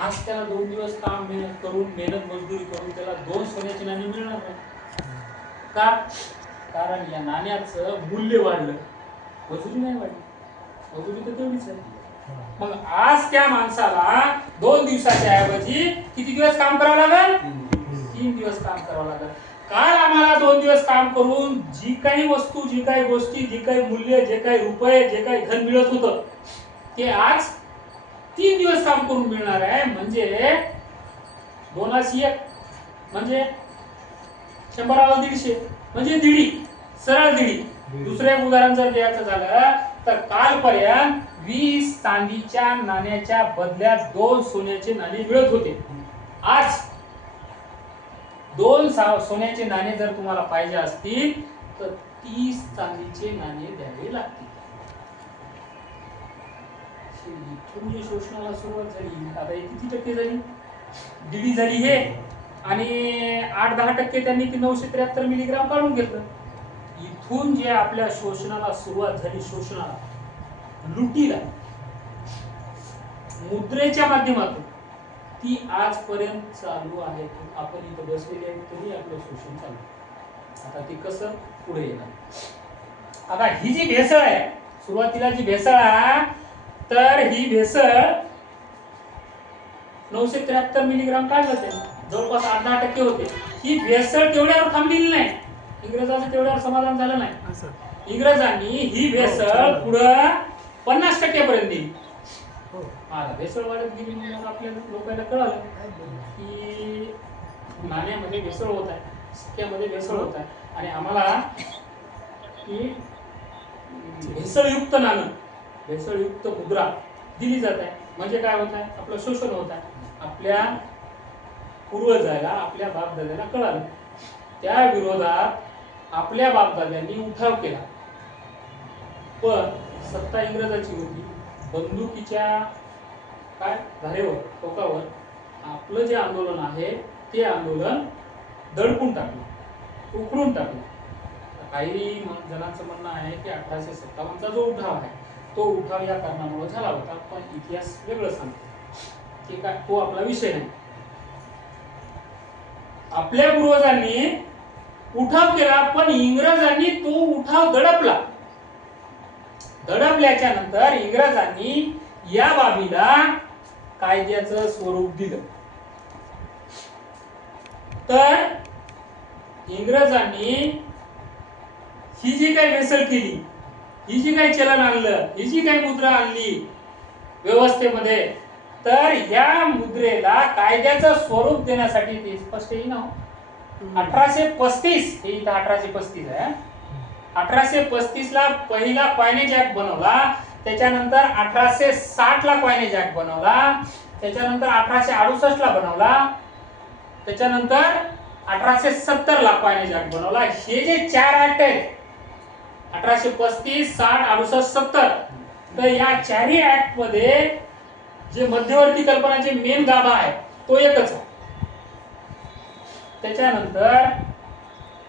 आज त्याला 2 दिवस काम मेहनत मजदुरी करून त्याला 2 सोन्याची नाणी मिळणार नाही. का? कारण या नाण्याचं मूल्य वाढलं, मजुरी नाही वाढली. मजुरी तर तेवढीच आहे. मग आज त्या माणसाला 2 दिवसाच्या ऐवजी किती दिवस काम करावं लागेल? 3 दिवस काम करावं लागेल. काल आम्हाला 2 दिवस काम करून जी काही वस्तू, जी काही गोष्टी, जी काही मूल्य, जे काही रुपये, जे काही धन मिळत होतं ते आज 3 दिवस काम करून मिळणार आहे. म्हणजे 2/1 म्हणजे 100/150 म्हणजे दीडी, सरळ दीडी. दुसरे उदाहरण जर द्यायचं झालं तर कालपर्यंत 20 चांदीच्या नाण्याच्या बदल्यात 2 सोन्याचे नाणे मिळत होते. आज 2 सोन्याचे नाणे जर तुम्हाला पाहिजे असतील तर 30 चांदीचे नाणे द्यावे लागतील. इथून जी शोषणाला सुरुवात झाली, आता किती टक्के झाली? दीडी झाली हे, आणि 8-10% त्यांनी 973 मिलीग्राम काढून घेतलं. इथून जे आपल्या शोषणाला सुरुवात झाली, शोषणाला, लुटीला, मुद्रेच्या माध्यमातून, ती आजपर्यंत चालू आहे. आपण इथं बसलेले आहेत तरी आपलं शोषण चालू आहे. आता ते कसं पुढे येणार? आता ही जी भेसळ आहे, सुरुवातीला जी भेसळ आहे, तर ही भेसळ 973 मिलीग्राम काढलं ते, जवळपास 8-10% होते. ही भेसळ तेवढ्यावर थांबलेली नाही. इंग्रजांचं तेवढ्यावर समाधान झालं नाही. इंग्रजांनी ही भेसळ पुढं 50% पर्यंत दिली. आता भेसळ वाढत गेली म्हणून आपल्या लोकांना कळालं की नाण्यामध्ये भेसळ होत आहे, सिक्क्यामध्ये भेसळ होत आहे, आणि आम्हाला की भेसळयुक्त नाणं, भेसळयुक्त मुद्रा दिली जात आहे. म्हणजे काय होत आहे? आपलं शोषण होत आहे. आपल्या पूर्वजाला, आपल्या बापदाद्याला कळालं, त्या विरोधात आपल्या बापदाद्यांनी उठाव केला. पण सत्ता इंग्रजाची होती. बंदुकीच्या काय धारेवर, टोकावर आपलं जे आंदोलन आहे ते आंदोलन दडपून टाकलं, उखडून टाकलं. काही जणांचं म्हणणं आहे की 1857चा जो उठाव आहे तो उठाव या कारणामुळे झाला होता, पण इतिहास वेगळं सांगतो. ठीक आहे, तो आपला विषय नाही. आपल्या पूर्वजांनी उठाव केला, पण इंग्रजांनी तो उठाव दडपला. दडपल्याच्या नंतर इंग्रजांनी या बाबीला कायद्याचं स्वरूप दिलं. तर इंग्रजांनी ही जी काही भेसळ केली, ही जी काही चलन आणलं, ही जी काही मुद्रा आणली व्यवस्थेमध्ये, तर या मुद्रेला कायद्याचं स्वरूप देण्यासाठी, ते स्पष्ट येईल ना, 1835, हे इथं 1835 आहे. 1835 ला पहिला कॉइनेज ऍक्ट बनवला. त्याच्यानंतर 1860 ला कॉइनेज ऍक्ट बनवला. त्याच्यानंतर 1868 ला बनवला. त्याच्यानंतर 1870 ला कॉइनेज ऍक्ट बनवला. हे जे 4 ऍक्ट आहेत, 1835, 60, 68, 70, तर या 4ही ऍक्ट मध्ये जे मध्यवर्ती कल्पनाचे मेन गाभा आहे तो एकच आहे. त्याच्यानंतर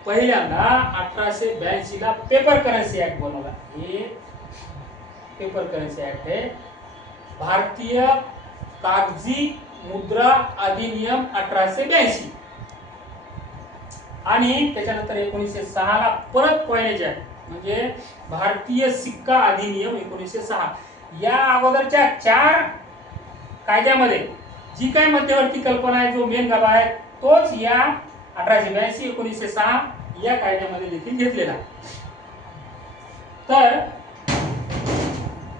पहिल्यांदा 1882 ला पेपर करन्सी ऍक्ट बनवला. हे पेपर करन्सी ऍक्ट आहे. भारतीय कागजी मुद्रा अधिनियम 1882, आणि त्याच्यानंतर 1906 ला परत कॉइनेज ऍक्ट, म्हणजे भारतीय सिक्का अधिनियम 1906. या अगोदरच्या 4 कायद्यामध्ये जी काही मध्यवर्ती कल्पना आहे, जो मेन गाभा आहे, तोच या 1882, 1906 या कायद्यामध्ये देखील घेतलेला. तर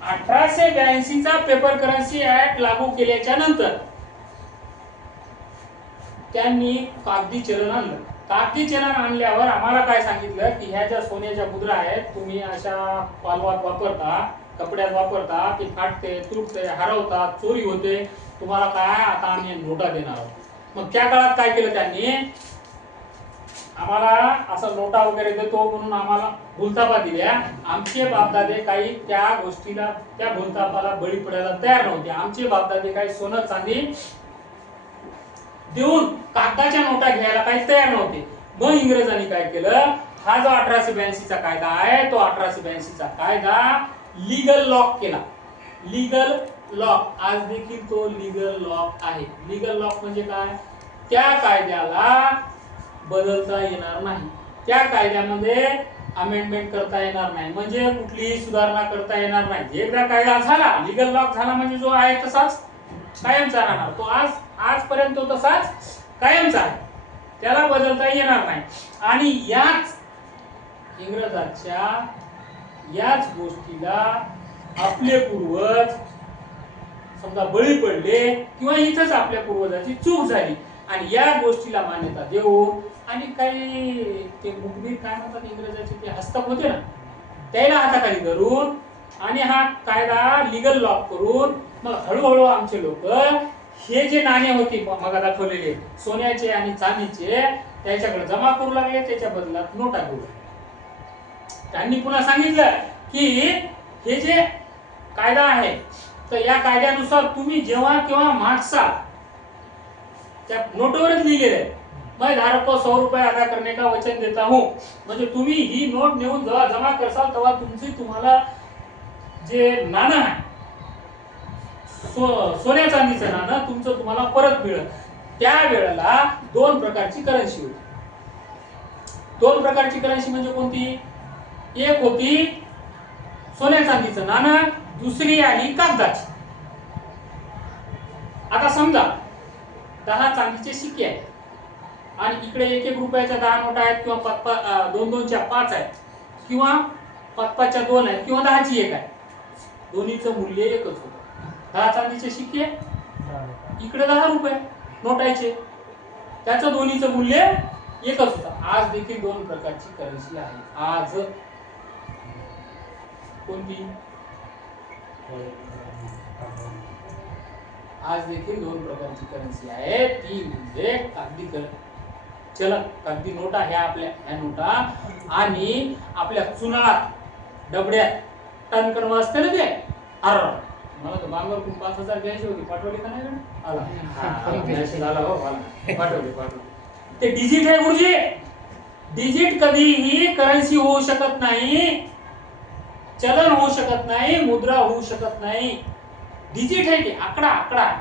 1882 चा पेपर करन्सी ऍक्ट लागू केल्याच्या नंतर त्यांनी कागदी चलन आणलं. कागदी चलन आणल्यावर आम्हाला काय सांगितलं की ह्या ज्या सोन्याच्या मुद्रा आहेत, तुम्ही अशा पालवात वापरता, कपड्यात वापरता, ती फाटते, तुटते, हरवतात, चोरी होते, तुम्हाला काय आता आम्ही नोटा देणार आहोत. मग त्या काळात काय केलं त्यांनी, आम्हाला असं नोटा वगैरे देतो म्हणून आम्हाला भूलथापा दिल्या. आमचे बापदादे काही त्या गोष्टीला, त्या भूलथापाला बळी पडायला तयार नव्हते. आमचे बापदादे काही सोनं चांदी देऊन कागदाच्या नोटा घ्यायला काही तयार नव्हते. मग इंग्रजांनी काय केलं, हा जो 1882 चा कायदा आहे, तो 1882 चा कायदा लीगल लॉक केला. लीगल लॉक आज देखील तो लीगल लॉक आहे. लीगल लॉक म्हणजे काय? त्या कायद्याला बदलता येणार नाही, त्या कायद्यामध्ये अमेंडमेंट करता येणार नाही, म्हणजे कुठलीही सुधारणा करता येणार नाही. एकदा कायदा झाला, लीगल लॉक झाला म्हणजे जो आहे तसाच कायमचा राहणार. तो आजपर्यंत तो तसाच कायमचा आहे, त्याला बदलता येणार नाही. आणि याच इंग्रजांच्या याच गोष्टीला आपले पूर्वज समजा बळी पडले किंवा इथंच आपल्या पूर्वजाची चूक झाली आणि या गोष्टीला मान्यता देऊन आणि काही ते मुखबिर काय म्हणतात इंग्रजाचे ते हस्तक होते ना, त्याला हाताखाली धरून आणि हा कायदा लीगल लॉक करून मग हळूहळू आमचे लोक हे जे नाणे होते मग दाखवलेले सोन्याचे आणि चांदीचे त्याच्याकडे जमा करू लागले, त्याच्या बदलात नोटा घेऊ लागले. त्यांनी पुन्हा सांगितलं की हे जे कायदा आहे तर या कायद्यानुसार तुम्ही जेव्हा केव्हा मागसाल त्या नोटवरच लिहिलेलं आहे, मैं धारक को 100 रुपये अदा करने का वचन देता हूं. म्हणजे तुम्ही ही नोट नेऊन जेव्हा जमा करसाल तेव्हा तुम्हाला जे नाणं आहे सोन्या चांदीचं नाणं तुमचं तुम्हाला परत मिळेल. त्या वेळेला दोन प्रकारची करन्सी होती. दोन प्रकारची करन्सी म्हणजे कोणती? एक होती सोन्या चांदीचं नाणं, दुसरी आली कागदाची. आता समजा 10 चांदीचे शिक्के आहेत आणि इकडे 1-1 रुपयाच्या 10 नोटा आहेत किंवा 2-2च्या 5 आहेत किंवा 5-5च्या 2 आहेत किंवा 10ची 1 आहे. दोन्हीचं मूल्य एकच होतं. 10 चांदीचे शिक्के, इकडे 10 रुपये नोटायचे, त्याचं दोन्हीचं मूल्य एकच होतं. आज देखील दोन प्रकारची करन्सी आहे. आज कोणती? आज देखील दोन प्रकारची करन्सी आहे. ती म्हणजे कागदी चलन कागदी नोटा, ह्या आपल्या ह्या नोटा आणि आपल्या चुनाळात डबड्यात टन करणं असते ना ते. अरे मला तर बांगरकडून 5000 घ्यायची होती, पाठवली का नाही? आला हो, पाठवली. ते डिजिट आहे गुरुजी. डिजिट कधीही करन्सी होऊ शकत नाही, चलन होऊ शकत नाही, मुद्रा होऊ शकत नाही. डिजिट आहे ते, आकडा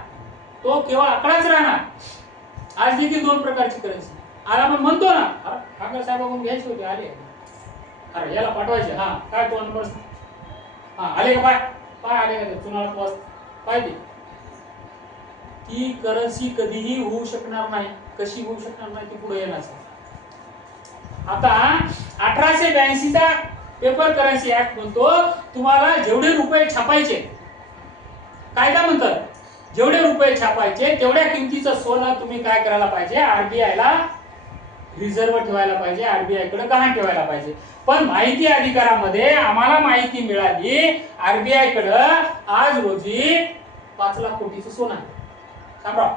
तो केवळ आकडाच राहणार. आज देखील दोन प्रकारची करन्सी. आज आपण म्हणतो ना, अरे कागद साहेबांकडून घ्यायची होती, आले. अरे याला पाठवायचे, हा काय तो नंबर, हा आले का? पाय आले का? चुनाळात वाच पाहिजे. ती करन्सी कधीही होऊ शकणार नाही. कशी होऊ शकणार नाही ती पुढे येणार. आता 1882 चा पेपर करन्सी ऍक्ट म्हणतो तुम्हाला जेवढे रुपये छापायचे, कायदा म्हणतात जेवढे रुपये छापायचे तेवढ्या किमतीचं सोनं तुम्ही काय करायला पाहिजे? आरबीआय ला रिझर्व्ह ठेवायला पाहिजे, आरबीआय कडे गहाण ठेवायला पाहिजे. पण माहिती अधिकारामध्ये आम्हाला माहिती मिळाली आरबीआय कडे आज रोजी 5 लाख कोटीचं सोनं आहे. सांगा,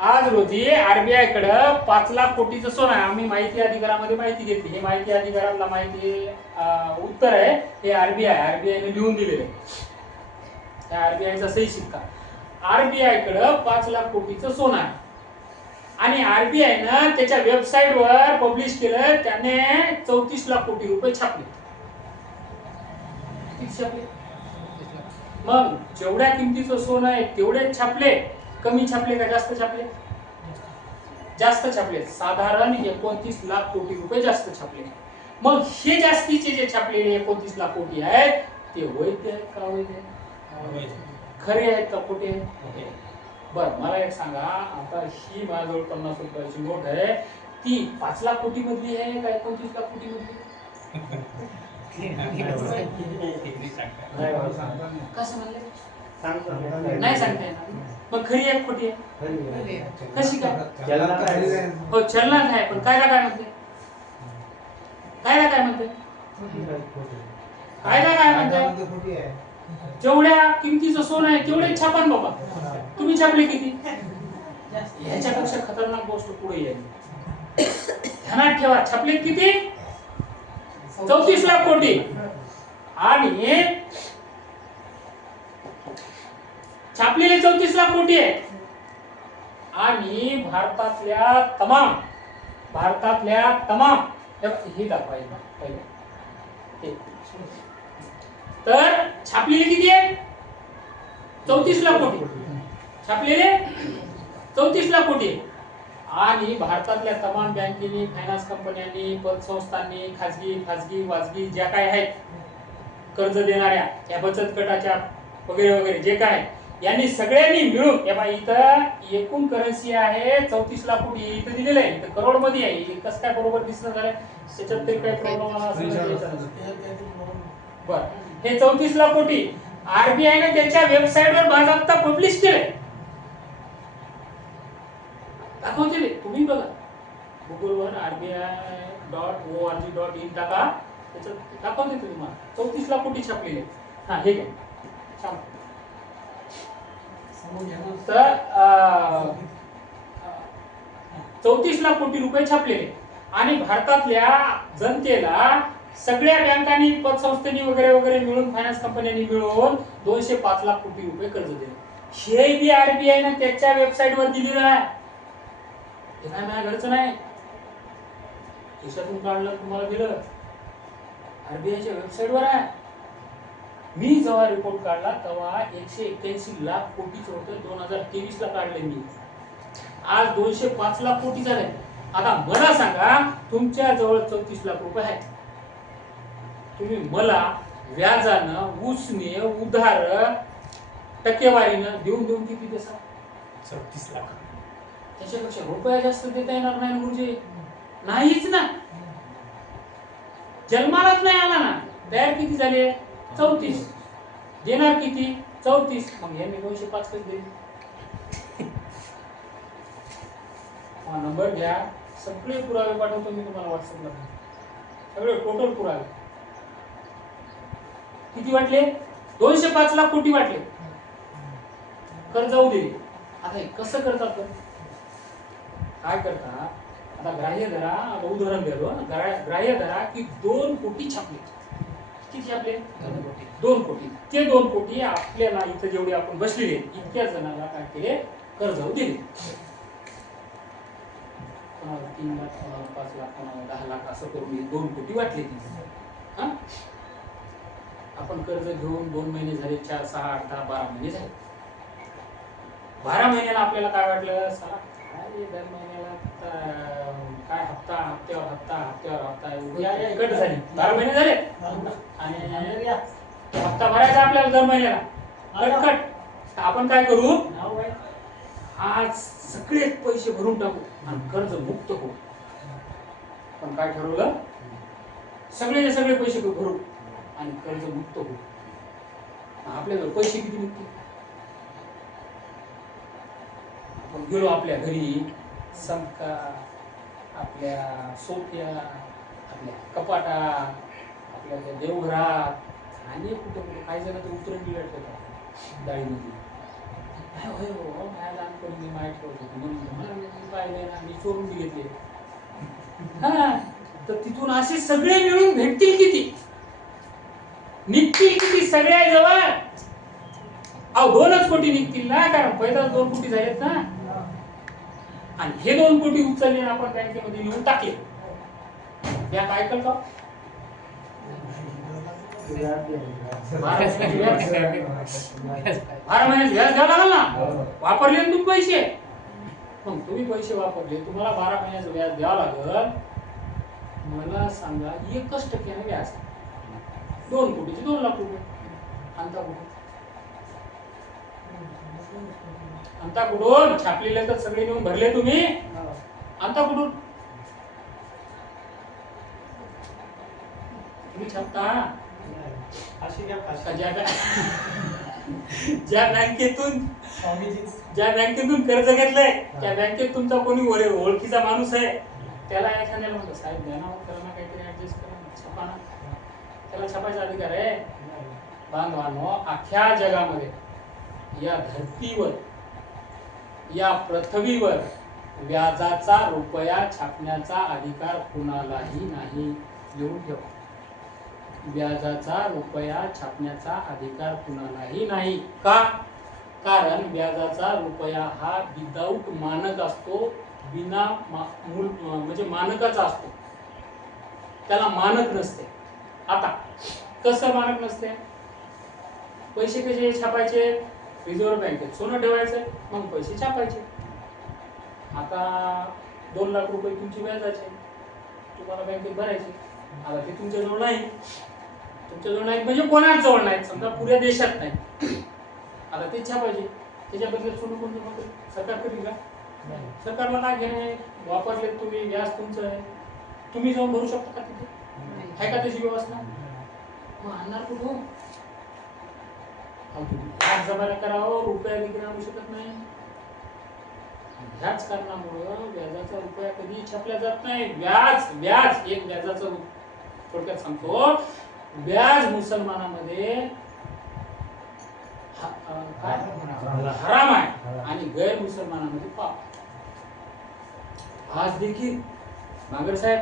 आज रोजी आरबीआय कडे 5 लाख कोटीचं सोनं आहे. आम्ही माहिती अधिकारामध्ये माहिती घेतली. हे माहिती अधिकारातला माहिती उत्तर आहे हे आरबीआय ने लिहून दिलेलं आहे. त्या आरबीआयचा सही शिक्का. आरबीआय कडे 5 लाख कोटीचं सोनं आहे आणि आरबीआय ने त्याच्या वेबसाईट वर पब्लिश केलं, त्याने 34 लाख कोटी रुपये छापले. किती छापले? मग जेवढ्या किमतीचं सोनं आहे तेवढेच छापले, कमी छापले का जास्त छापले? जास्त छापले. साधारण 29 लाख कोटी रुपये जास्त छापले. मग हे जास्तीचे जे छापलेले 29 लाख कोटी आहेत ते वैध आहेत का अवैध आहेत? खरे आहेत का खोटे आहेत? बर मला एक सांगा, आता ही माझ्याजवळ 50 रुपयाची नोट आहे, ती 5 लाख कोटी मधली आहे का 29 लाख कोटी मधली? कसं म्हणले? नाही सांगता येणार. मग खरी आहे खोटी आहे? कशी काय? हो चलनात आहे, पण कायदा काय म्हणते? कायदा काय म्हणते? कायदा काय म्हणते? जेवढ्या किमतीचं सोनं आहे तेवढे छापा बाबा. तुम्ही छापले किती? ह्याच्यापेक्षा खतरनाक गोष्ट पुढे येईल. ध्यानात ठेवा, छापले किती? 34 लाख कोटी. आणि छापलेले 34 लाख कोटी आहे आणि भारतातल्या तमाम हे दाखवायचं पहिले. तर छापलेले किती आहे? 34 लाख कोटी छापलेले, 34 लाख कोटी. आणि भारतातल्या तमाम बँकेनी, फायनान्स कंपन्यांनी, पतसंस्थांनी, खाजगी वाजगी ज्या काय आहेत कर्ज देणाऱ्या, या बचत गटाच्या वगैरे वगैरे जे काय, यांनी सगळ्यांनी मिळून, हे बघा इथं एकूण करन्सी आहे 34 लाख कोटी, इथं दिलेलं आहे, इथं करोड मध्ये आहे. कसं काय बरोबर दिसणं झालं, त्याच्यात तरी काही प्रॉब्लेम असेल. बरं, हे 34 लाख कोटी आरबीआय ने त्याच्या वेबसाईटवर बाजारात पब्लिश केले, दाखवते. तुम्ही बघा गुगलवर RBI.org.in टाका, त्याच्यात दाखवते तुम्हाला 34 लाख कोटी छापलेले. हा हे घ्या, तर 34 लाख कोटी रुपये छापलेले. आणि भारतातल्या जनतेला सगळ्या बँकांनी, पतसंस्थेनी वगैरे वगैरे मिळून, फायनान्स कंपन्यांनी मिळून 205 लाख कोटी रुपये कर्ज दिले. हे बी आरबीआय ने त्याच्या वेबसाईटवर दिलेलं आहे. हे काय माझ्या घरचं नाही, खिशातून काढलं तुम्हाला दिलं, आरबीआयच्या वेबसाईटवर आहे. मी जेव्हा रिपोर्ट काढला तेव्हा 181 लाख कोटीच होतं, 2023 ला काढले मी. आज 205 लाख कोटी झाले. आता मला सांगा, तुमच्या जवळ 34 लाख रुपये आहेत, तुम्ही मला व्याजानं, उसने, उधार, टक्केवारीनं देऊन किती देसा? 36 लाख. त्याच्यापेक्षा रुपया जास्त देता येणार नाही गुरुजी, नाहीच ना. जन्मालाच नाही आला ना. तयार किती झाले? 34. देणार किती? 34. मग यांनी 205 कधी दिले? हा नंबर घ्या, सगळे पुरावे पाठवतो मी तुम्हाला व्हॉट्सअपला, सगळे टोटल पुरावे. किती वाटले? 205 लाख कोटी वाटले, कर्ज दिले. आता हे कसं करतात? काय करतात? आता ग्राह्य धरा, उदाहरण देतो, ग्राह्य धरा की 2 कोटी छापले. किती छापले? 2 कोटी. ते 2 कोटी आपल्याला इथं जेवढे आपण बसलेले इतक्या जणांना काय केले? कर्ज दिले. कोणाला 3 लाख, कोणाला 5 लाख, कोणाला 10 लाख असं करून 2 कोटी वाटले. हा, आपण कर्ज घेऊन 2 महिने झाले, 4, 6, 8, 10, 12 महिने झाले. 12 महिन्याला आपल्याला काय वाटलं? साला काय दर महिन्याला काय हप्त्यावर हप्ता गट झाली. 12 महिने झाले आणि हप्ता भरायचा आपल्याला दर महिन्याला कट. आपण काय करू? आज सगळे पैसे भरून टाकू आणि कर्ज मुक्त होऊ. पण काय ठरवलं? सगळे पैसे भरू आणि कर्ज मुक्त होऊ. आपल्याला पैसे किती निघतील? आपण गेलो आपल्या घरी, समका, आपल्या सोफ्या, आपल्या कपाटा, आपल्या देवघरात आणि कुठं काही जण तर उतरून गेले डाळीमध्ये. होय हो, माझ्या लहानपणी मी माहीत ठेवत होती म्हणून मला मी पाहिले ना, मी चोरून बी घेतले. हा, तर तिथून असे सगळे मिळून भेटतील किती? निघतील किती सगळ्या जवळ? 2च कोटी निघतील ना, कारण पहिला 2 कोटी झालेत ना. आणि हे 2 कोटी उचलले आपण बँकेमध्ये नेऊन टाकले. बँक ऐकल का? 12 महिन्यात व्याज द्यावं लागल ना. वापरले ना तुम्ही पैसे, मग तुम्ही पैसे वापरले, तुम्हाला 12 महिन्याचं व्याज द्यावं लागल. मला सांगा, 1% व्याज, 2 कोटीचे 2 लाख रुपये. आणता कुठून? आणता कुठून? छापलेले तर सगळे नेऊन भरले तुम्ही, आणता कुठून? तुम्ही छापता ज्या बँकेतून कर्ज घेतलंय त्या बँकेत तुमचा कोणी ओळखीचा माणूस आहे, त्याला एखाद्याला म्हणतो साहेब द्या ना, त्याला काहीतरी ऍडजस्ट करा, छापा ना. त्याला छापायचा अधिकार आहे. बांधवांनो, अख्ख्या जगामध्ये, या धरतीवर, या पृथ्वीवर व्याजाचा रुपया छापण्याचा अधिकार कुणालाही नाही. लिहून ठेवा, व्याजाचा रुपया छापण्याचा अधिकार कुणालाही नाही. का? कारण व्याजाचा रुपया हा विदाऊट मानक असतो, बिना म्हणजे मानकाचा असतो, त्याला मानक नसते. आता कसं मानक नसते? पैसे कसे छापायचे? रिझर्व्ह बँकेत सोनं ठेवायचंय, मग पैसे छापायचे. आता 2 लाख रुपये तुमची व्याजाचे तुम्हाला बँकेत भरायचे. आता ते तुमच्याजवळ नाही, तुमच्याजवळ नाही म्हणजे कोणाजवळ नाही, समजा पुऱ्या देशात नाही. आता ते छापायचे, त्याच्या बदल्यात सोनं कोण जमा करेल? सरकार करेल का? सरकारला नाही घेणे, वापरले तुम्ही, व्याज तुमचं आहे, तुम्ही जाऊन भरू शकता का तिथे? आहे का तशी व्यवस्था? मग आणणार कुठून? व्याज जमा करावं, रुपया देखील आणू शकत नाही. ह्याच कारणामुळं व्याजाचा रुपया कधी छापला जात नाही. व्याज व्याज एक व्याजाचं थोडक्यात सांगतो, व्याज मुसलमानामध्ये काय हराम आहे आणि गैर मुसलमानामध्ये पाप. आज देखील मागर साहेब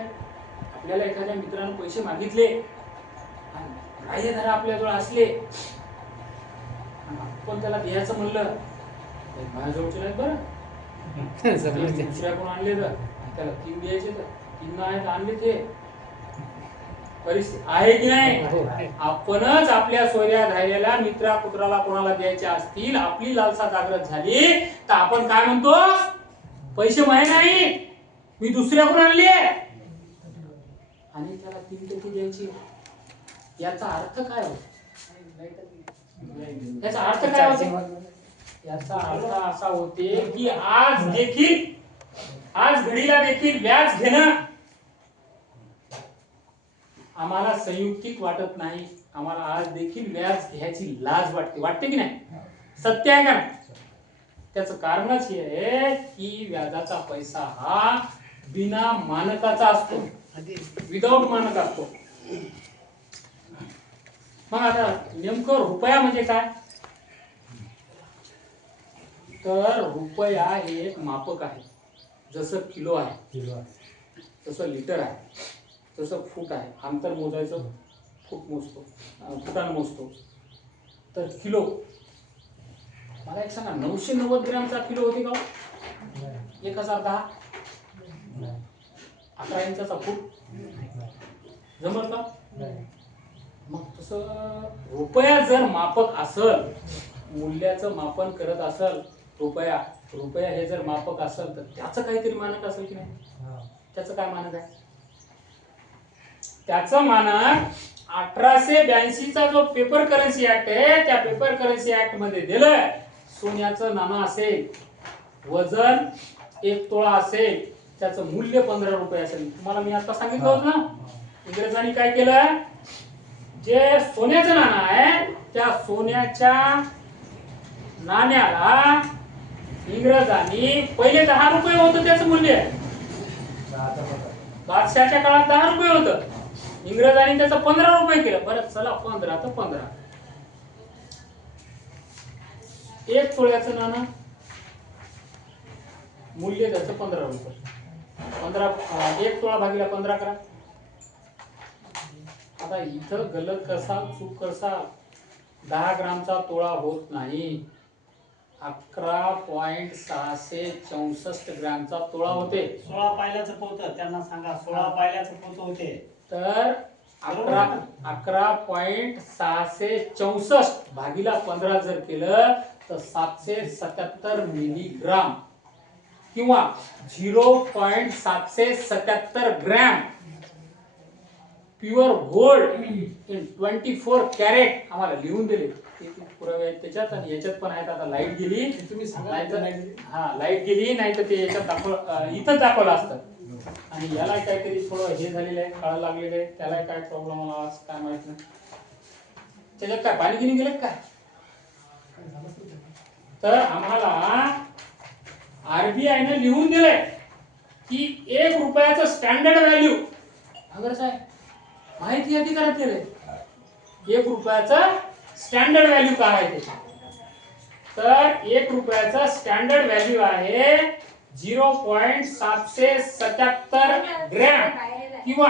आपल्याला एखाद्या मित्रानं पैसे मागितले आणि ग्राह्यधारा आपल्याजवळ असले, आपण त्याला द्यायचं म्हणलं, माझ्याजवळचे नाही बरं, दुसऱ्याकडून आणले तर त्याला 3 द्यायचे, तर 3 आहेत आणले. ते परिस्थिती आहे की नाही? आपणच आपल्या सोयऱ्या धायलेल्या मित्रा पुत्राला कोणाला द्यायच्या असतील, आपली लालसा जागृत झाली तर आपण काय म्हणतो? पैसे माहे नाही, मी दुसऱ्याकडून आणले आणि त्याला 3% द्यायची. याचा अर्थ काय होतो? याचा अर्थ काय होतो? याचा अर्थ असा होते की आज देखील, आज घडीला देखील व्याज घेणं आम्हाला संयुक्तिक वाटत नाही. आम्हाला आज देखील व्याज घ्यायची लाज वाटते. वाटते की नाही? सत्य आहे का? त्याचं कारणच हे आहे की व्याजाचा पैसा हा बिना मानकाचा असतो, विदाउट मानक असतो. मग आता नेमकं रुपया म्हणजे काय? तर रुपया हे एक मापक आहे. जसं किलो आहे, तसं लिटर आहे, तसं फूट आहे. अंतर मोजायचं, फूट मोजतो, फुटानं मोजतो. तर किलो, मला एक सांगा, 990 ग्रॅमचा किलो होते का? 1010. 11 इंचाचा फूट जमत का? मग तसं रुपया जर मापक असल, मूल्याचं मापन करत असल, रुपया हे जर मापक असेल तर त्याचं काहीतरी मानक असेल की नाही? त्याचं काय मानक आहे? त्याचं मानक 1882 चा जो पेपर करन्सी ऍक्ट आहे, त्या पेपर करन्सी ऍक्ट मध्ये दिलं, सोन्याचं नाणं असेल, वजन 1 तोळा असेल, त्याचं मूल्य 15 रुपये असेल. तुम्हाला मी आता सांगितलं होतं ना, इंग्रजांनी काय केलं? जे सोन्याचं नाणं आहे त्या सोन्याच्या नाण्याला इंग्रजांनी पहिले 10 रुपये होतं त्याचं मूल्य. बादशाहच्या काळात 10 रुपये होतं, इंग्रजांनी त्याचं 15 रुपये केलं. बरं चला 15 तर 15. 1 तोळ्याचं नाणं मूल्य त्याचं 15 रुपये. 1 तोळा भागिले 15 करा. आता इथं गलत कसा, चूक कसा? 10 ग्रामचा तोळा होत नाही, 11.664 ग्रॅमचा तोळा होते. 16 पायल्याचं पोतं त्यांना सांगा, 16 पायल्याचं पोतं होते. तर 11.664 भागिला 15 जर केलं तर 777 मिलीग्राम किंवा 0.777 gram pure gold in 24 carat आम्हाला लिहून दिले. पुरावे आहेत त्याच्यात आणि याच्यात पण आहेत. आता लाईट गेली, तुम्ही सांगा. हा, लाईट गेली नाही तर ते याच्यात इथं दाखवलं असतं. आणि याला काहीतरी थोडं हे झालेलं आहे, काळ लागलेलं आहे, त्याला काय प्रॉब्लेम आला काय माहित नाही. त्याच्यात काय पाणी गिनी गेलं काय? तर आम्हाला RBI ने लिहून दिलंय की 1 रुपयाचं स्टँडर्ड व्हॅल्यू, अगर साहेब माहिती अधिकारात केलंय 1 रुपयाचं स्टँडर्ड व्हॅल्यू काय आहे ते. तर 1 रुपयाचा स्टँडर्ड व्हॅल्यू आहे 0.777 ग्रॅम किंवा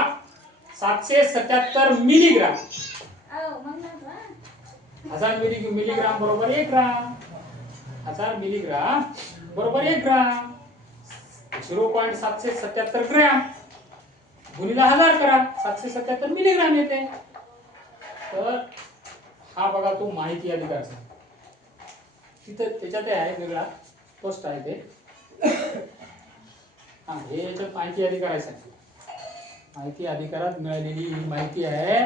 777 मिलीग्राम. 1000 मिलीग्राम बरोबर 1 ग्राम. 1000 मिलीग्राम बरोबर 1 ग्राम. 0.777 ग्रॅम गुणिले 1000 करा, 777 मिलीग्राम येते. तर हा बघा तो माहिती अधिकार. तिथं त्याच्यात आहे वेगळा पोस्ट आहे ते. हा हे याच्यात माहिती अधिकारायचं आहे. माहिती अधिकारात मिळालेली ही माहिती आहे.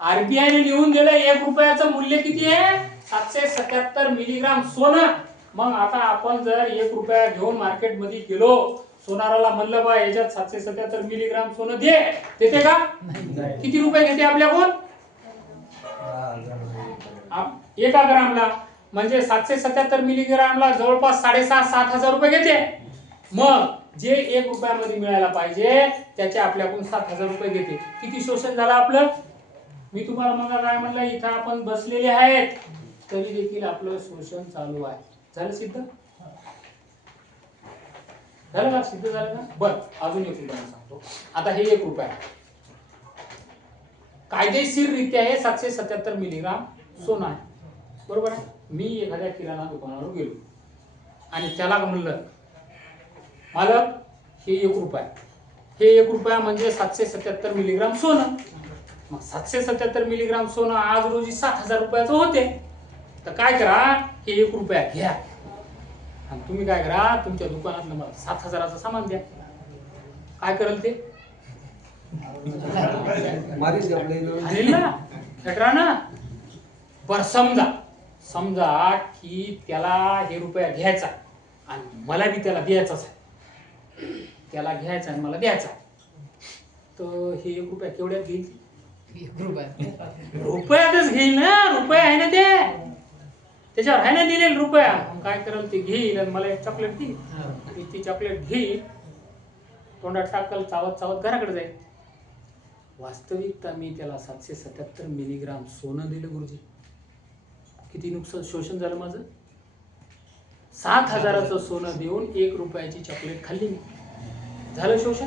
आरबीआयने लिहून दिलं 1 रुपयाचं मूल्य किती आहे 777 मिलीग्राम सोनं. मग आता आपण जर 1 रुपया घेऊन मार्केटमध्ये गेलो, सोनाराला म्हणलं बा याच्यात 777 मिलीग्राम सोनं दे, देते का? किती रुपये घेते आपल्याकडून? 1 ग्रामला. म्हणजे 777 मिलीग्रामला जवळपास 6,500-7,000 रुपये घेते. मग जे 1 रुपयामध्ये मिळायला पाहिजे त्याचे आपल्याकडून 7,000 रुपये घेते. किती शोषण झालं आपलं? मी तुम्हाला मग काय म्हणलं, इथं आपण बसलेले आहेत तरी देखील आपलं शोषण चालू आहे. झालं सिद्ध? झालं का? सिद्ध झालं का? बरं, अजून एक उदाहरण सांगतो. आता हे 1 रुपया कायदेशीररित्या हे 777 मिलीग्राम सोनं आहे, बरोबर आहे. मी एखाद्या किराणा दुकानावर गेलो आणि त्याला म्हणलं मालक हे 1 रुपया, हे 1 रुपया म्हणजे 777 मिलीग्राम सोनं. मग 777 मिलीग्राम सोनं आज रोजी 7,000 रुपयाचं होते. तर काय करा, हे 1 रुपया घ्या आणि तुम्ही काय करा, तुमच्या दुकानातलं मला 7,000चं सामान द्या. काय करेल ते? खेटरा ना. बर समजा की त्याला हे रुपया घ्यायचा आणि मला बी त्याला द्यायचाच आहे. त्याला घ्यायचा आणि मला द्यायचा. तर हे 1 रुपया केवढ्यात घेईल? 1 रुपया रुपयातच घेईल ना. रुपया आहे ना ते, त्याच्यावर आहे ना दिलेला रुपया. काय करेल ते घेईल आणि मला एक चॉकलेट देईल. आणि ती चॉकलेट घेईल, तोंडात टाकल, चावत चावत घराकडे जाईल. वास्तविकता मी त्याला 777 मिलीग्राम सोनं दिलं गुरुजी. किती नुकसान शोषण झालं माझं? 7,000चं सोनं देऊन 1 रुपयाची चॉकलेट खाल्ली मी. झालं शोषण?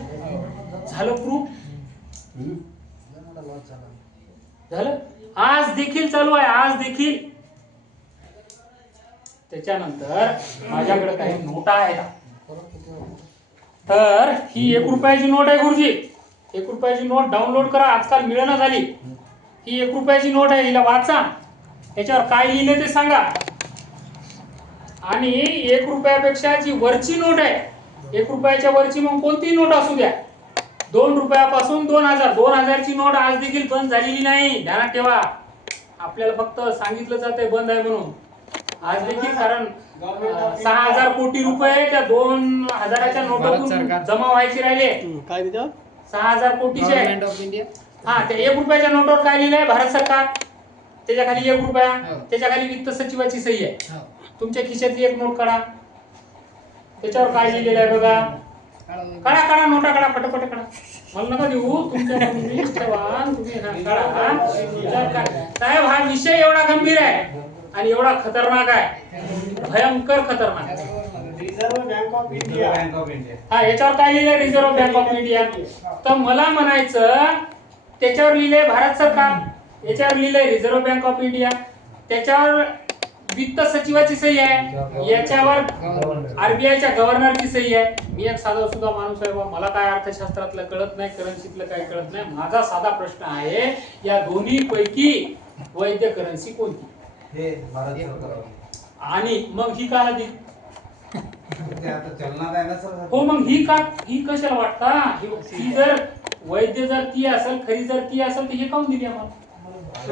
झालं प्रूफ? झालं. आज देखील चालू आहे, आज देखील. त्याच्यानंतर माझ्याकडे काही नोटा आहेत. तर ही 1 रुपयाची नोट आहे गुरुजी. 1 रुपयाची नोट डाउनलोड करा, आजकाल मिळेना झाली. ही 1 रुपयाची नोट आहे, हिला वाचा. याच्यावर काय लिहिले ते सांगा. आणि 1 रुपयापेक्षा जी वरची नोट आहे, 1 रुपयाच्या वरची मग कोणतीही नोट असू द्या, 2 रुपयापासून 2,000, 2,000ची नोट आज देखील बंद झालेली नाही. ध्यानात ठेवा. आपल्याला फक्त सांगितलं जातंय बंद आहे म्हणून. आज देखील, कारण 6,000 कोटी रुपये त्या 2,000च्या नोटातून जमा व्हायचे राहिले. काय तिथं 6,000 कोटीचे. Government of India. हा, त्या 1 रुपयाच्या नोटवर काय लिहिलंय? भारत सरकार. त्याच्या खाली 1 रुपया, त्याच्या खाली वित्त सचिवाची सही आहे. तुमच्या खिशातली एक नोट काढा, त्याच्यावर काय लिहिलेलं आहे बघा. काढा नोटा काढा, पटपट काढा. मला नका देऊ, तुमच्या ठेवा. तुम्ही काढा. साहेब, हा विषय एवढा गंभीर आहे आणि एवढा खतरनाक आहे, भयंकर खतरनाक. Reserve bank of India. हा, याच्यावर काय लिहिलंय? Reserve bank of India. तर मला म्हणायचं, त्याच्यावर लिहिलंय भारत सरकार, याच्यावर लिहिलंय रिझर्व्ह बँक ऑफ इंडिया, त्याच्यावर वित्त सचिवाची सही आहे, याच्यावर आरबीआयच्या गव्हर्नरची सही आहे. मी एक साधा सुद्धा माणूस आहे, मला काय अर्थशास्त्रातलं कळत नाही, करन्सीतलं काही कळत नाही. माझा साधा प्रश्न आहे, या दोन्ही पैकी वैध करन्सी कोणती? आणि मग ही का आली? हो, मग ही कशाला वाटता? ही जर वैद्य जर ती असेल, खरी जर ती असेल, तर हे काऊन दिली आम्हाला?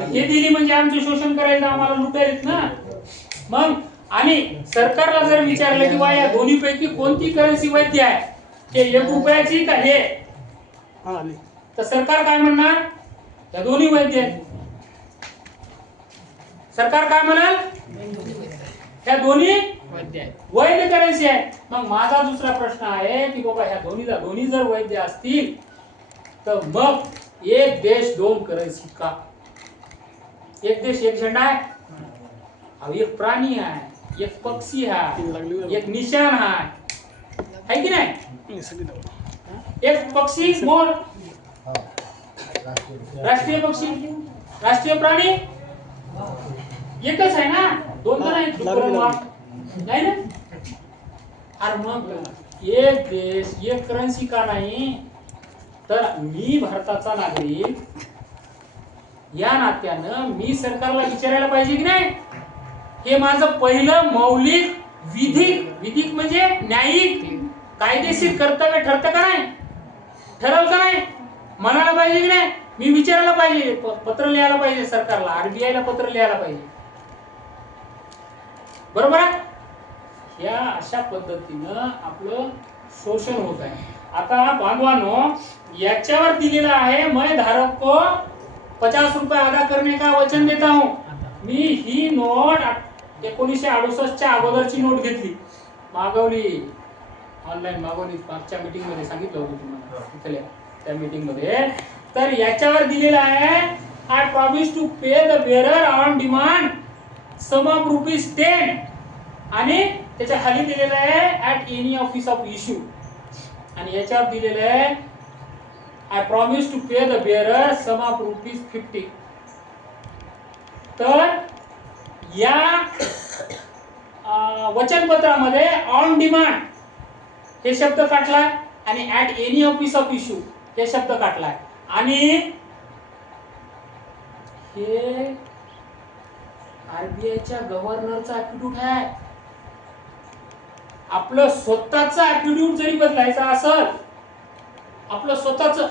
हे दिली म्हणजे आमचे शोषण करायला, आम्हाला लुटायलेत ना. मग आणि सरकारला जर विचारलं की या दोन्ही पैकी कोणती करन्सी वैध आहे, हे 1 रुपयाची का हे, तर सरकार काय म्हणणार? या दोन्ही वैध आहेत. सरकार काय म्हणाल? ह्या दोन्ही वैध करन्सी आहे. मग माझा दुसरा प्रश्न आहे की बाबा ह्या दोन्ही जर वैध असतील तर मग एक देश 2 करन्सी का? एक देश 1 झेंडा आहे. एक प्राणी आहे, एक पक्षी आहे, एक निशाण आहे की नाही? एक पक्षी मोर, राष्ट्रीय पक्षी, राष्ट्रीय प्राणी एकच आहे ना, 2 तर नाही ना. अरे मग एक देश 1 करन्सी का नाही? तर मी भारताचा नागरिक या नात्यानं मी सरकारला विचारायला पाहिजे की नाही, हे माझं पहिलं मौलिक विधिक म्हणजे न्यायिक कायदेशीर कर्तव्य ठरतं का नाही? ठरवलं का नाही? म्हणायला पाहिजे की नाही? मी विचारायला पाहिजे, पत्र लिहायला पाहिजे सरकारला, आरबीआयला पत्र लिहायला पाहिजे, बरोबर आहे? या अशा पद्धतीनं आपलं शोषण होत आहे. आता बांधवांनो, याच्यावर दिलेलं आहे, मैं धारक को 50 रुपये अदा करने का वचन देता हूं. मी ही नोट 1968 च्या अगोदरची नोट घेतली, मागवली, ऑनलाईन मागवली, मागच्या मीटिंग मध्ये सांगितलं होतं तुम्हाला इथल्या त्या मीटिंग मध्ये. तर याच्यावर दिलेलं आहे, I promise to pay the bearer on demand sum of ₹10 आणि त्याच्या खाली दिलेलं आहे at any office of issue, आणि याच्यावर दिलेलं आहे I promise to pay the bearer sum of ₹50. तर या वचनपत्रामध्ये ऑन डिमांड हे शब्द काढलाय आणि at any office of issue हे शब्द काढलाय, आणि हे आरबीआयच्या गव्हर्नरचा ऍटिट्यूड आहे. आपलं स्वतःचं ऍटिट्यूड जरी बदलायचा असेल, आपलं स्वतःचं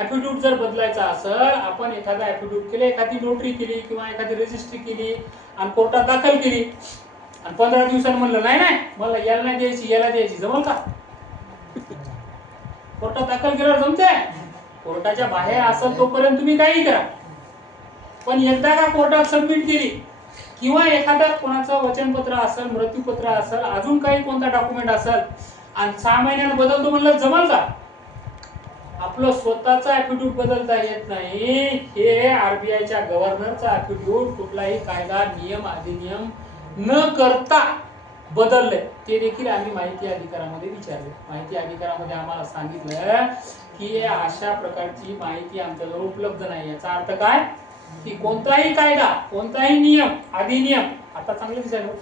ऍटिट्यूड जर बदलायचा असेल, आपण एखादा ऍटिट्यूड केले, एखादी नोटरी केली किंवा एखादी रजिस्ट्री केली आणि कोर्टात दाखल केली, आणि 15 दिवसांनी म्हणलं नाही नाही मला याला नाही द्यायची, याला द्यायची, जमल का? कोर्टात दाखल केल्यावर जमते? कोर्टाच्या बाहेर असेल तोपर्यंत तुम्ही काही करा, पण एकदा का कोर्टात सबमिट केली किंवा एखादा कोणाचं वचनपत्र असेल, मृत्यूपत्र असेल, अजून काही कोणता डॉक्युमेंट असेल आणि 6 महिन्यात बदलतो म्हणलं, जमल का? आपलं स्वतःचा ऍटिट्यूड बदलता येत नाही. हे आरबीआयच्या गव्हर्नरचा ऍटिट्यूड कुठलाही कायदा, नियम, अधिनियम न करता बदलले. ते देखील आम्ही माहिती अधिकारामध्ये विचारले. माहिती अधिकारामध्ये आम्हाला सांगितलं की अशा प्रकारची माहिती आमच्याजवळ उपलब्ध नाही. याचा अर्थ काय की कोणताही कायदा, कोणताही नियम, अधिनियम, आता चांगलं दिसायला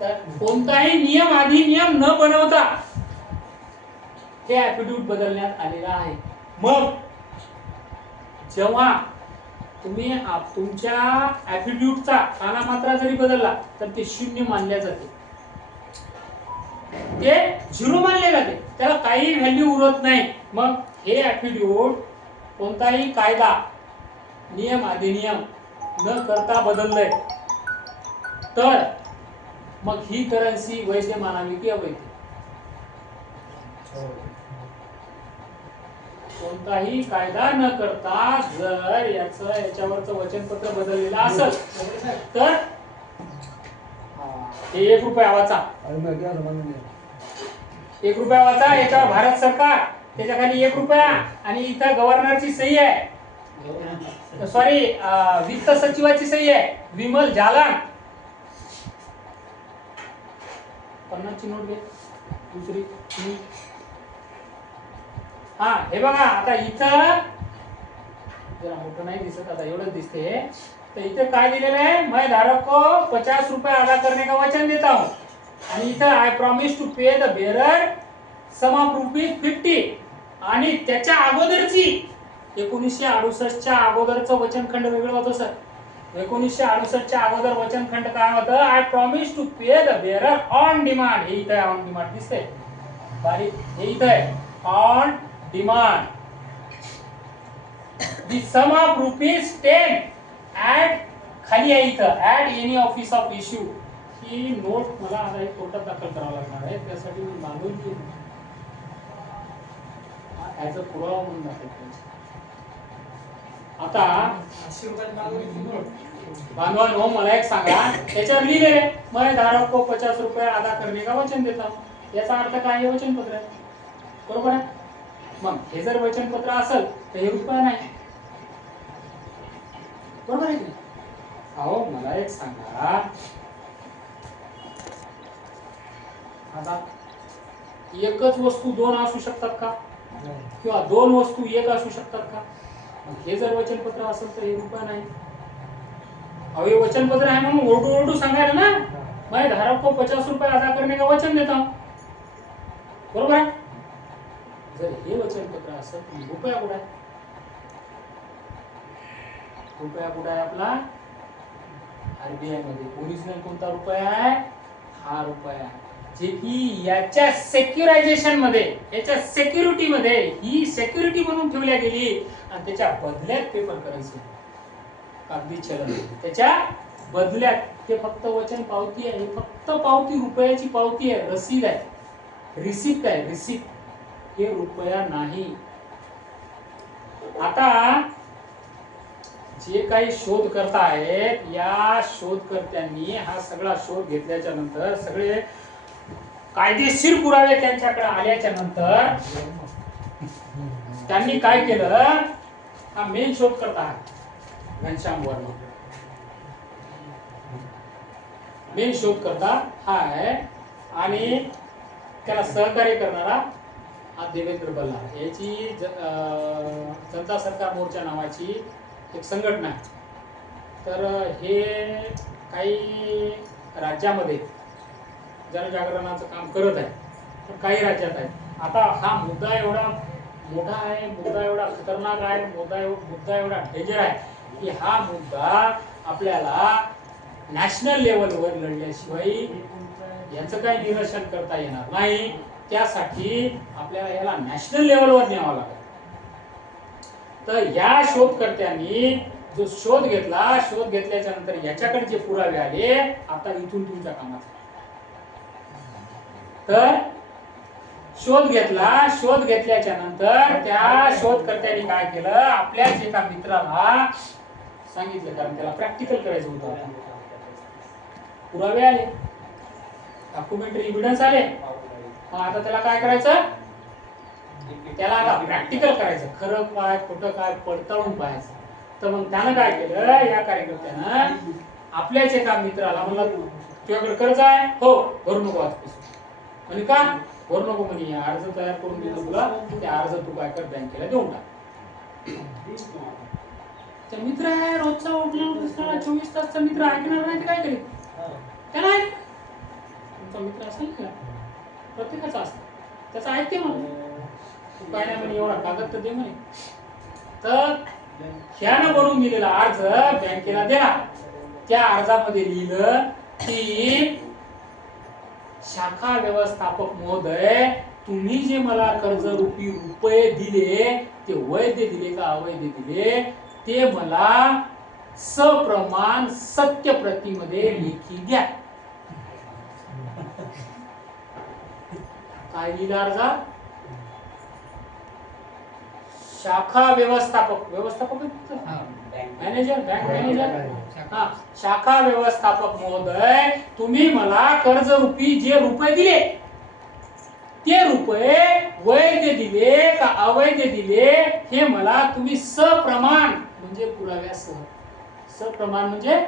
तर कोणताही नियम, अधिनियम न बनवता हे ऍटिट्यूड बदलण्यात आलेला आहे. मग जेव्हा तुम्ही तुमच्या ऍटिट्यूडचा कानामात्रा जरी बदलला तर ते 0 मानले जाते, ते 0 मानले जाते, त्याला काही व्हॅल्यू उरत नाही. मग हे ऍटिट्यूड कोणताही कायदा, नियम, अधिनियम न करता बदललंय तर मग ही करन्सी वैध मानावी की अवैध? कोणताही कायदा न करता जर याच्यावरचं वचनपत्र बदललेलं असेल तर हे ₹1 वाचा, ₹1 वाचा, याच्यावर भारत सरकार, त्याच्या खाली ₹1 आणि इथं गव्हर्नरची सही आहे, सॉरी वित्त सचिवाची सही आहे, विमल जालान. 50 ची नोट घे, दुसरी. हा हे बघा, आता इथं जरा मोठं नाही दिसत, आता एवढंच दिसते. तर इथे काय दिलेलं आहे, मैं धारक को 50 रुपये अदा करने का वचन देता हूं, आणि इथं I promise to pay the bearer sum of ₹50. आणि त्याच्या अगोदरची 1968 च्या अगोदरचं वचनखंड वेगळं होतं सर. 1968 च्या अगोदर वचनखंड काय होतं, I promise to pay the bearer on demand. हे इथं ऑन डिमांड दिसतंय बारीक, हे इथं आहे on demand the sum of ₹10 at, खाली आहे इथं at any office of issue. ही नोट मला आता एक कोर्टात दाखल करावं लागणार आहे, त्यासाठी मी मागून घेईन ऍज अ पुरावा म्हणून दाखल करायचं. आता 80 रुपयात मागवली नोट. बांधवांनो, मला एक सांगा, त्याच्यावर लिहिले मैं धारक को 50 रुपये अदा करने का वचन देता हूं, याचा अर्थ काय? हे वचनपत्र आहे, बरोबर आहे? मग हे जर वचनपत्र असेल तर हे रुपया नाही, बरोबर आहे की? अहो मला एक सांगा, आता एकच वस्तू 2 असू शकतात का? किंवा 2 वस्तू 1 असू शकतात का? हे जर वचनपत्र असेल तर हे रुपया नाही. अहो हे वचनपत्र आहे म्हणून ओरडू ओरडू सांगायला ना, मैं धारक को 50 रुपये अदा करने का वचन देता हूं, बरोबर आहे? जर हे वचनपत्र असेल तर रुपया कुठे आहे? रुपया कुठे आहे आपला? आरबीआय मध्ये. ओरिजिनल कोणता रुपया आहे? हा रुपया आहे. जे की याच्या सेक्युरायझेशन मध्ये, याच्या सिक्युरिटी मध्ये ही सिक्युरिटी म्हणून ठेवल्या गेली आणि त्याच्या बदल्यात पेपर करन्सी, कागदी चलन, त्याच्या बदल्यात ते फक्त वचन पावती आहे, फक्त पावती, रुपयाची पावती आहे, रसीद आहे, रिसिप्ट आहे, रिसिप्ट, हे रुपया नाही. आता जे काही शोधकर्ता आहेत, या शोधकर्त्यांनी हा सगळा शोध घेतल्याच्या नंतर, सगळे कायदेशीर पुरावे त्यांच्याकडे आल्याच्या नंतर त्यांनी काय केलं? हा मेन शोधकर्ता आहे घनश्याम वर्मा, मेन शोधकर्ता हा आहे, आणि त्याला सहकार्य करणारा हा देवेंद्र बल्लाळ. याची जनता सरकार मोर्चा नावाची एक संघटना आहे. तर हे काही राज्यामध्ये जनजागरणाचं काम करत आहे, तर काही राज्यात आहे. आता हा मुद्दा एवढा मोठा आहे, मुद्दा एवढा खतरनाक आहे, मुद्दा एवढा डेंजर आहे की हा मुद्दा आपल्याला नॅशनल लेवलवर लढल्याशिवाय याचं काही निरसन करता येणार नाही. त्यासाठी आपल्याला याला नॅशनल लेवलवर न्यावं लागेल. तर या शोधकर्त्यांनी जो शोध घेतला, शोध घेतल्याच्या नंतर याच्याकडे जे पुरावे आले, आता इथून तुमच्या कामाचा. तर शोध घेतला, शोध घेतल्याच्या नंतर त्या शोधकर्त्यांनी काय केलं? आपल्याच एका मित्राला सांगितलं, कारण त्याला प्रॅक्टिकल करायचं होतं. पुरावे आले, डॉक्युमेंटरी एव्हिडन्स आले, आता त्याला काय करायचं? त्याला आता प्रॅक्टिकल करायचं, खरं काय खोटं काय पडताळून पाहायचं. तर मग त्यानं काय केलं? या कार्यकर्त्यानं आपल्याच एका मित्राला म्हणलं, तुझ्याकडे कर्ज आहे? हो. भरू नको आज. म्हणे का भरू नको? म्हणे अर्ज तयार करून दिला तुला, ते अर्ज तू काय कर, बँकेला देऊन टाक. ते मित्र आहे, रोजचा उठला 24 तासचा मित्र, ऐकणार नाही ते काय करेल? त्याला ऐक, तुमचा मित्र असेल का? प्रत्येकाचा असतं, त्याचं ऐकते म्हणे. तू काय नाही म्हणे, एवढा कागद तर दे म्हणे. तर ह्यानं बनवून दिलेला अर्ज बँकेला दिला. त्या अर्जामध्ये लिहिलं की शाखा व्यवस्थापक महोदय, तुम्ही जे मला कर्जरूपी रुपये दिले, ते वैध दिले का अवैध दिले, ते मला सप्रमाण सत्य प्रतीमध्ये लेखी द्या. काय लिहिलं अर्जात? शाखा व्यवस्थापक, मॅनेजर, बँक मॅनेजर, हा, शाखा व्यवस्थापक महोदय, तुम्ही मला कर्जरूपी जे रुपये दिले, ते रुपये वैध दिले का अवैध दिले, हे मला तुम्ही सप्रमाण म्हणजे पुराव्यासह, सप्रमाण म्हणजे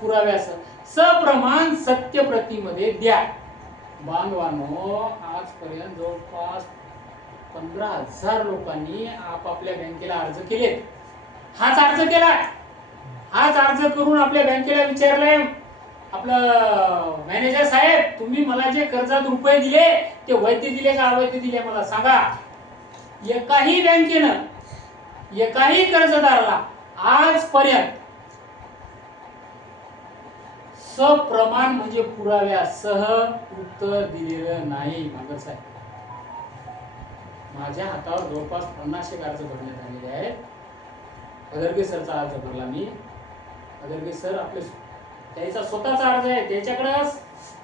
पुराव्यासह, सप्रमाण सत्य प्रतीमध्ये द्या. बांधवांनो, आजपर्यंत जवळपास 15,000 लोकांनी आपापल्या बँकेला अर्ज केलेत. हाच अर्ज केला, हाच अर्ज करून आपल्या बँकेला विचारलंय, आपलं मॅनेजर साहेब, तुम्ही मला जे कर्जात रुपये दिले, ते वैध दिले का अवैध दिले मला सांगा. एकाही बँकेनं, एकाही कर्जदाराला आजपर्यंत सप्रमाण म्हणजे पुराव्यासह उत्तर दिलेलं नाही. मागर साहेब, माझ्या हातावर जवळपास 50 अर्ज भरण्यात आलेले आहेत. अदरगे सरचा अर्ज भरला मी. अदरगे सर आपले त्याचा स्वतःचा अर्ज आहे, त्याच्याकडे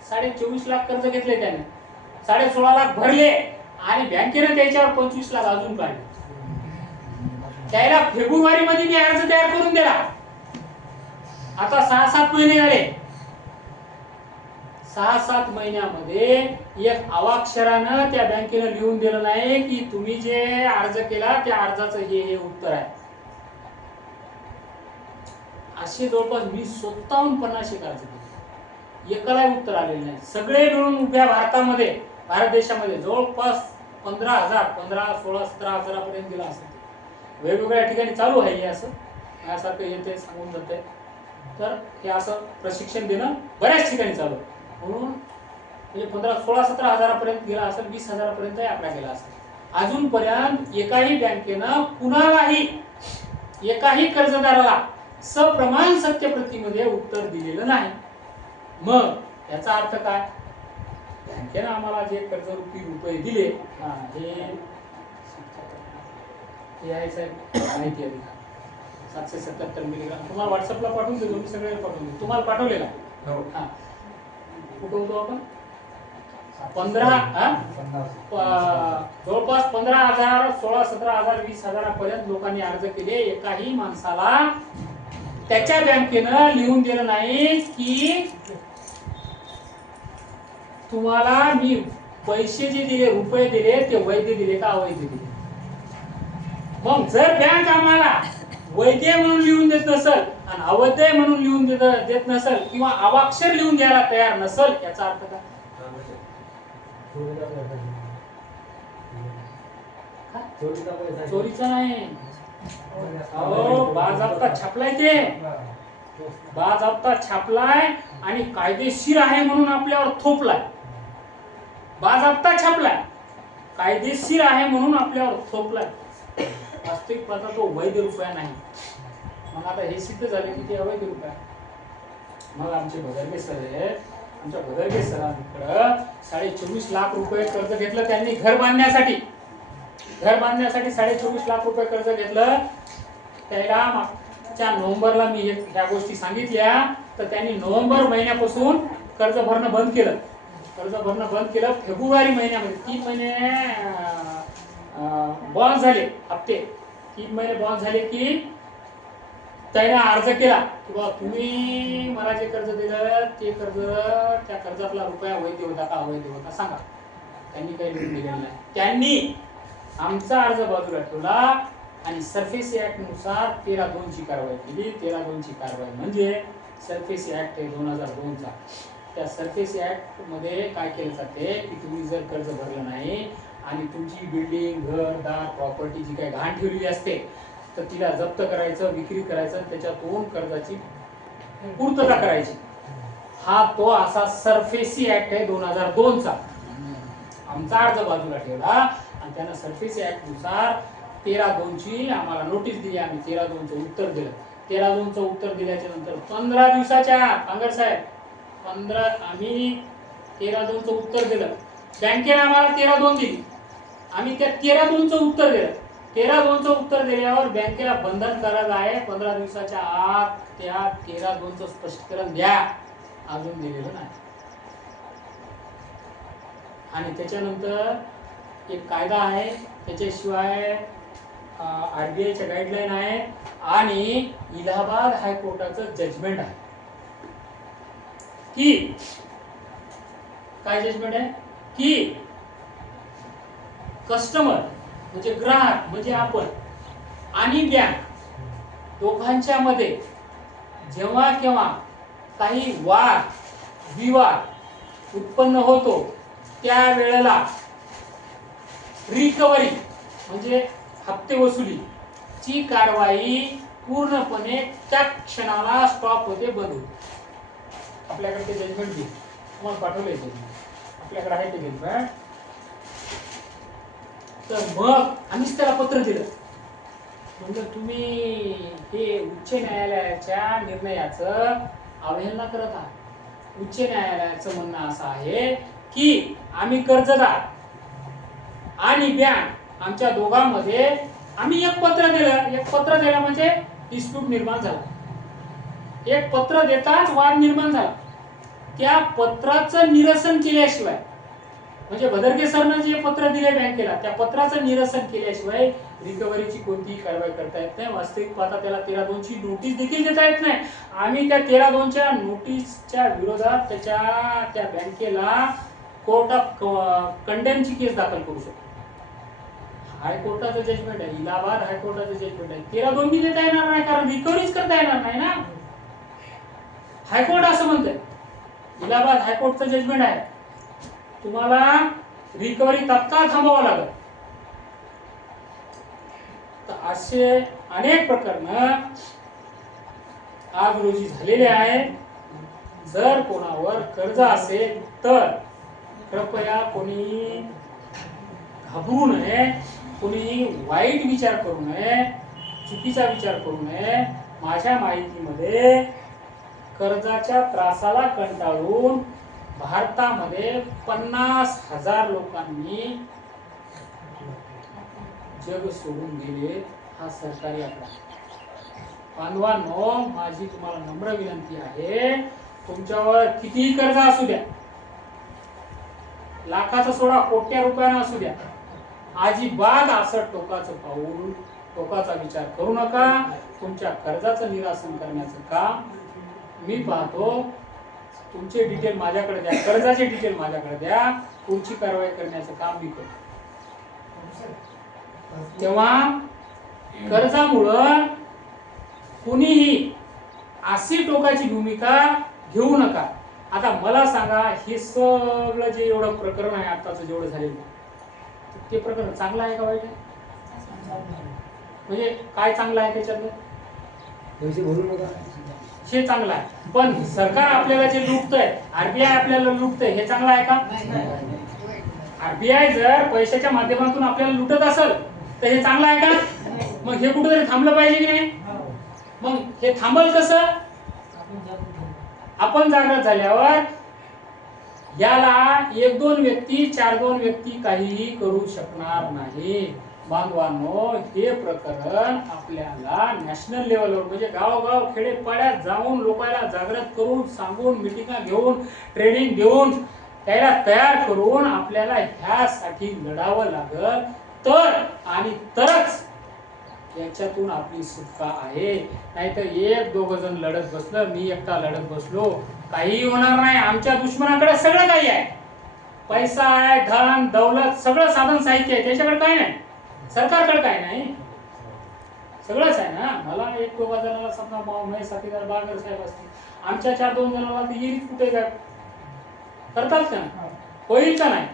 24.5 लाख कर्ज घेतले, त्याने 16.5 लाख भरले आणि बँकेने त्याच्यावर 25 लाख अजून काढले. त्याला फेब्रुवारी मध्ये मी अर्ज तयार करून दिला. आता 6-7 महिने झाले. 6-7 महिन्यामध्ये एक अवाक्षरानं त्या बँकेनं लिहून दिलं नाही की तुम्ही जे अर्ज केला त्या अर्जाचं हे उत्तर आहे. असे जवळपास मी स्वतःहून 50 अर्ज केले, एकालाही उत्तर आलेलं नाही. सगळे मिळून उभ्या भारतामध्ये, भारत देशामध्ये जवळपास 15,000, 15, 16, 17,000 पर्यंत गेला असेल. वेगवेगळ्या ठिकाणी चालू आहे हे, असं यासारखं येते सांगून जाते. तर हे असं प्रशिक्षण देणं बऱ्याच ठिकाणी चालू आहे. म्हणून म्हणजे 15, 16, 17 हजारापर्यंत गेला असेल, 20,000 पर्यंत आकडा गेला असेल. अजूनपर्यंत एकाही बँकेनं कुणालाही, एकाही कर्जदाराला सप्रमाण सत्यप्रतीमध्ये उत्तर दिलेलं नाही. मग याचा अर्थ काय? बँकेनं आम्हाला जे कर्जरूपी रुपये दिले, हे आहे साहेब माहिती अधिकार 777 मिलीग्राम. तुम्हाला व्हॉट्सअपला पाठवून देतो मी, सगळे पाठवून देतो. तुम्हाला पाठवलेला हा कुठं होतो आपण 15 जवळपास 15,000 16-17,000 20,000 पर्यंत लोकांनी अर्ज केले. एकाही माणसाला त्याच्या बँकेनं लिहून दिलं नाही की तुम्हाला मी पैसे जे दिले, रुपये दिले, ते वैध दिले का अवैध दिले. मग जर बँक आम्हाला वैध म्हणून लिहून देत नसल आणि अवैध म्हणून लिहून देत नसल किंवा अवाक्षर लिहून द्यायला तयार नसल, याचा अर्थ काय? चोरीचा नाही, अहो बाजाबता छापलाय, ते बाजाबता छापलाय आणि कायदेशीर आहे म्हणून आपल्यावर थोपलाय. बाजाबता छापलाय, कायदेशीर आहे म्हणून आपल्यावर थोपलाय. वास्तविक पाहता तो वैध रुपया नाही. मग आता हे सिद्ध झाले की ते अवैध रुपया. मग आमचे भदरगे सर आहेत, आमच्या भदरगे सरांकडं 24.5 लाख रुपये कर्ज घेतलं त्यांनी घर बांधण्यासाठी. घर बांधण्यासाठी 24.5 लाख रुपये कर्ज घेतलं. त्याला मागच्या नोव्हेंबरला मी ह्या गोष्टी सांगितल्या, तर त्यांनी नोव्हेंबर महिन्यापासून कर्ज भरणं बंद केलं. कर्ज भरणं बंद केलं. फेब्रुवारी महिन्यामध्ये 3 महिने बॉन्ड झाले, हप्ते 3 महिने बॉन्ड झाले की त्याने अर्ज केला की बाबा तुम्ही मला जे कर्ज दिलं ते कर्ज, त्या कर्जातला रुपया वैध होता का अवैध होता सांगा. त्यांनी काही लिहून दिलेलं नाही. त्यांनी आमचा अर्ज बाजूला ठेवला आणि सरफेसी ऍक्ट नुसार 13(2) ची कारवाई केली. 13(2) ची कारवाई म्हणजे सरफेसी ऍक्ट आहे 2002 चा. त्या सरफेसी ऍक्ट मध्ये काय केलं जाते की तुम्ही जर कर्ज भरलं नाही आणि तुमची बिल्डिंग, घर, दार, प्रॉपर्टी जी काही घाण ठेवलेली असते तर तिला जप्त करायचं, विक्री करायचं, त्याच्यातून कर्जाची पूर्तता करायची. हा तो असा सरफेसी ऍक्ट आहे 2002 चा. आमचा अर्ज बाजूला ठेवला आणि त्यानं सरफेसी ऍक्ट नुसार 13(2) ची आम्हाला नोटीस दिली. आम्ही 13(2) चं उत्तर दिलं. 13(2) चं उत्तर दिल्याच्या नंतर 15 दिवसाच्या कांगर साहेब आम्ही 13(2) चं उत्तर दिलं. बँकेने आम्हाला 13(2) दिली. आम्ही त्या 13(2) चं उत्तर दिलं. 13(2) चं उत्तर दिल्यावर बँकेला बंधन करत आहे 15 दिवसाच्या आत त्या 13(2) चं स्पष्टीकरण द्या. अजून दिलेलं नाही. आणि त्याच्यानंतर एक कायदा आहे, त्याच्याशिवाय आरबीआयच्या गाईडलाईन आहे आणि इलाहाबाद हायकोर्टाचं जजमेंट आहे की काय जजमेंट आहे की कस्टमर म्हणजे ग्राहक म्हणजे आपण आणि बँक दोघांच्या मध्ये जेव्हा केव्हा काही वाद विवाद उत्पन्न होतो त्या वेळेला रिकव्हरी म्हणजे हप्ते वसुली ची कारवाई पूर्णपणे त्या क्षणाला स्टॉप होते, बंद होते. आपल्याकडे ते जजमेंट घेईल, तुम्हाला पाठवले आपल्याकडे आहे ते जजमेंट. तर मग आम्हीच त्याला पत्र दिलं म्हणजे तुम्ही हे उच्च न्यायालयाच्या निर्णयाचं अवहेलना करत आहात. उच्च न्यायालयाचं म्हणणं असं आहे की आम्ही कर्जदार आणि बँक आमच्या दोघांमध्ये आम्ही एक पत्र दिलं म्हणजे डिस्प्यूट निर्माण झाला. एक पत्र देताच वाद निर्माण झाला. त्या पत्राचं निरसन केल्याशिवाय म्हणजे भदरगे सरनं जे पत्र दिले बँकेला त्या पत्राचं निरसन केल्याशिवाय रिकव्हरीची कोणतीही कारवाई करता येत नाही. वास्तविक पाहता त्याला 13(2) ची नोटीस देखील देता येत नाही. आम्ही त्या 13(2) च्या नोटीसच्या विरोधात त्या बँकेला कोर्टात कंडेमची केस दाखल करू शकतो. हायकोर्टाचं जजमेंट आहे, इलाहाबाद हायकोर्टाचं जजमेंट आहे. 13(2) बी देता येणार नाही कारण रिकव्हरीच करता येणार नाही ना. हायकोर्ट असं म्हणतंय, इलाहाबाद हायकोर्टचं जजमेंट आहे, तुम्हाला रिकव्हरी तात्काळ थांबवावं लागेल. तर असे अनेक प्रकरण आज रोजी झालेले आहे. जर कोणावर कर्ज असेल तर कृपया कोणी घाबरू नये, कोणी वाईट विचार करू नये, चुकीचा विचार करू नये. माझ्या माहितीमध्ये कर्जाच्या त्रासाला कंटाळून भारतामध्ये 50,000 लोकांनी जग सोडून गेले. हा सरकारी आकडा. बांधवांनो, माझी तुम्हाला नम्र विनंती आहे, तुमच्यावर कितीही कर्ज असू द्या, लाखाचा सोडा कोट्या रुपयानं असू द्या, अजिबात असं टोकाचा विचार करू नका. तुमच्या कर्जाचं निरासन करण्याचं काम मी पाहतो. तुमचे डिटेल माझ्याकडे द्या, कर्जाचे डिटेल माझ्याकडे द्या, पुढची कारवाई करण्याचं काम मी करतो. तेव्हा कर्जामुळं कुणीही अशी टोकाची भूमिका घेऊ नका. आता मला सांगा, हे सगळं जे एवढं प्रकरण आहे आताचं जेवढं झालेलं ते प्रकरण चांगलं आहे का वाईट आहे? म्हणजे काय चांगलं आहे त्याच्यातलं? हे चांगलं आहे. पण सरकार आपल्याला जे लुटतंय, आरबीआय आपल्याला लुटतंय, हे चांगलं आहे का? आरबीआय जर पैशाच्या माध्यमातून आपल्याला लुटत असेल तर हे चांगलं आहे का? मग हे कुठेतरी थांबलं पाहिजे की नाही? मग हे थांबल कसं? आपण जागृत झाल्यावर याला 1-2 व्यक्ती 4-2 व्यक्ती काहीही करू शकणार नाही. बांधवांनो, हे प्रकरण आपल्याला नॅशनल लेवलवर म्हणजे गावगाव खेडेपाड्यात जाऊन लोकांना जागृत करून सांगून मिटिंगा घेऊन ट्रेनिंग देऊन त्याला तयार करून आपल्याला ह्यासाठी लढावं लागल. तर आणि तरच याच्यातून आपली सुटका आहे. नाहीतर 1-2 जण लढत बसलं, मी एकटा लढत बसलो, काही होणार नाही. आमच्या दुश्मनाकडे सगळं काही आहे, पैसा आहे, धन दौलत सगळं साधन साहित्य आहे, त्याच्याकडे काय नाही. सरकारकडे काय नाही, सगळंच आहे ना. मला 1-2 जणाला समजा माझे साथीदार बागर साहेब असतील, आमच्या 4-2 जणाला ते येईल कुठे काय करतात का? होईल का नाही?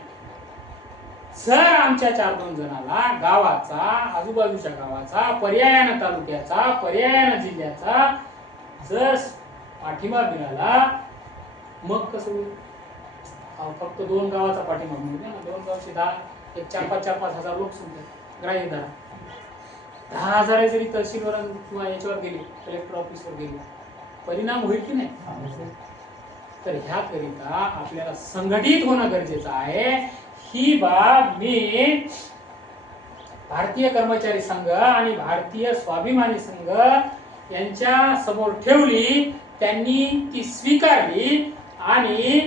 जर आमच्या 4-2 जणाला गावाचा, आजूबाजूच्या गावाचा, पर्यायानं तालुक्याचा, पर्यायानं जिल्ह्याचा जर पाठिंबा मिळाला, मग कसं होईल? फक्त 2 गावाचा पाठिंबा मिळू द्या ना. 2 गावचे 4-5 हजार लोक समजा ग्राह्य धरा. 10,000 जरी तहसीलवर किंवा याच्यावर गेले, कलेक्टर ऑफिसवर गेले, परिणाम होईल की नाही? तर ह्याकरिता आपल्याला संघटित होणं गरजेचं आहे. ही बाब मी भारतीय कर्मचारी संघ आणि भारतीय स्वाभिमानी संघ यांच्या समोर ठेवली, त्यांनी ती स्वीकारली आणि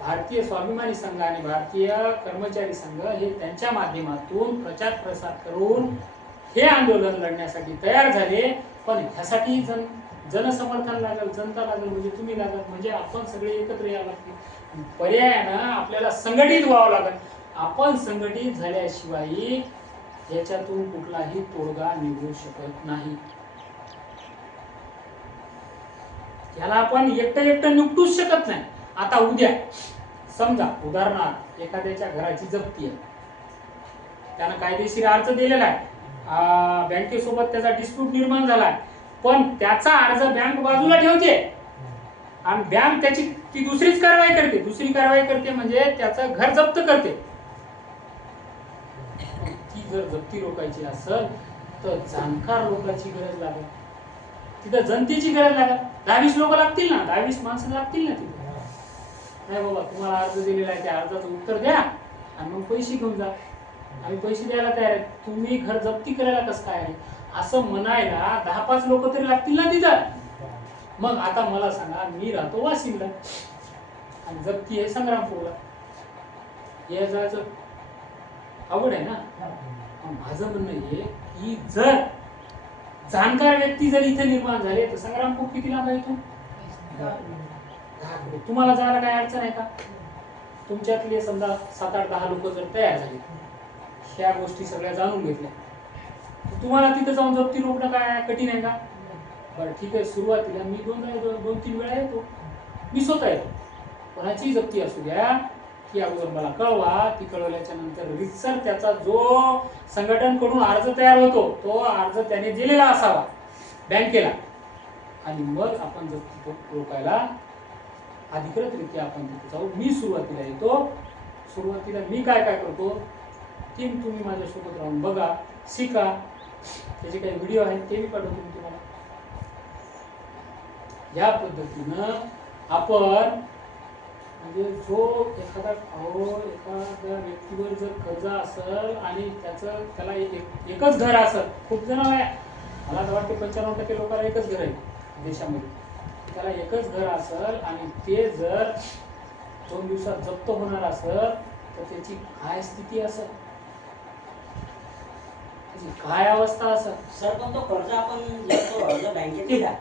भारतीय स्वाभिमानी संघ आणि भारतीय कर्मचारी संघ हे त्यांच्या माध्यमातून प्रचार प्रसार करून हे आंदोलन लढण्यासाठी तयार झाले. पण ह्यासाठी जनसमर्थन लागेल, जनता लागेल, म्हणजे तुम्ही लागेल, म्हणजे आपण सगळे एकत्र यावं लागतील. पर्यायानं आपल्याला संघटित व्हावं लागेल. आपण संघटित झाल्याशिवाय याच्यातून कुठलाही तोडगा निघू शकत नाही. याला आपण एकटं निपटूच शकत नाही. आता उद्या समजा उदाहरणार्थ एखाद्याच्या घराची जप्ती आहे, त्यानं कायदेशीर अर्ज दिलेला आहे, बँकेसोबत त्याचा डिस्प्यूट निर्माण झाला आहे, पण त्याचा अर्ज बँक बाजूला ठेवते आणि बँक त्याची ती दुसरी कारवाई करते म्हणजे त्याचं घर जप्त करते. ती जर जप्ती रोखायची असेल तर जाणकार लोकांची गरज लागेल, तिथं जनतेची गरज लागेल. 10-20 लोक लागतील ना, 10-20 माणसं लागतील ना तिथे. नाही बाबा, तुम्हाला अर्ज दिलेला आहे, त्या अर्जाचं उत्तर द्या आणि मग पैसे घेऊन जा, आम्ही पैसे द्यायला तयार आहे, तुम्ही घर जप्ती करायला कसं काय आहे असं म्हणायला 10-5 लोक तरी लागतील ना तिथं. मग आता मला सांगा, मी राहतो वाशिमला आणि जप्ती आहे संग्रामपूरला, या जायचं अवघड आहे ना. माझं म्हणणं हे की जर जाणकार व्यक्ती जर इथे निर्माण झाले तर संग्रामपूर किती लांब आहे इथून? तुम्हाला जायला काय अडचण आहे का? तुमच्यातले समजा 7-8-10 लोक जर तयार झाले, ह्या गोष्टी सगळ्या जाणून घेतल्या, तुम्हाला तिथं जाऊन जप्ती रोखणं काय कठीण आहे का? बरं ठीक आहे, सुरुवातीला मी 2-3 वेळा येतो, मी स्वतः येतो. कोणाची जप्ती असू द्या की अगोदर मला कळवा. ती कळवल्याच्या नंतर रितसर त्याचा जो संघटनकडून अर्ज तयार होतो तो अर्ज त्याने दिलेला असावा बँकेला, आणि मग आपण जप्ती रोखायला अधिकृतरित्या आपण तिथे जाऊ. मी सुरुवातीला येतो. सुरुवातीला मी काय करतो ते तुम्ही माझ्यासोबत राहून बघा, शिका. त्याचे काही व्हिडिओ आहेत ते मी पाठवतो तुम्हाला. या पद्धतीनं आपण म्हणजे जो एखाद्या व्यक्तीवर जर कर्ज असेल आणि त्याला एकच घर असेल, खूप जण आहे, मला तर वाटते 95% लोकांना एकच घर आहे देशामध्ये, त्याला एकच घर असेल आणि ते जर 2 दिवसात जप्त होणार असेल तर त्याची काय स्थिती असेल, त्याची काय अवस्था असेल. सर पण तो कर्ज आपण घेतो अर्ज बँकेत दिला.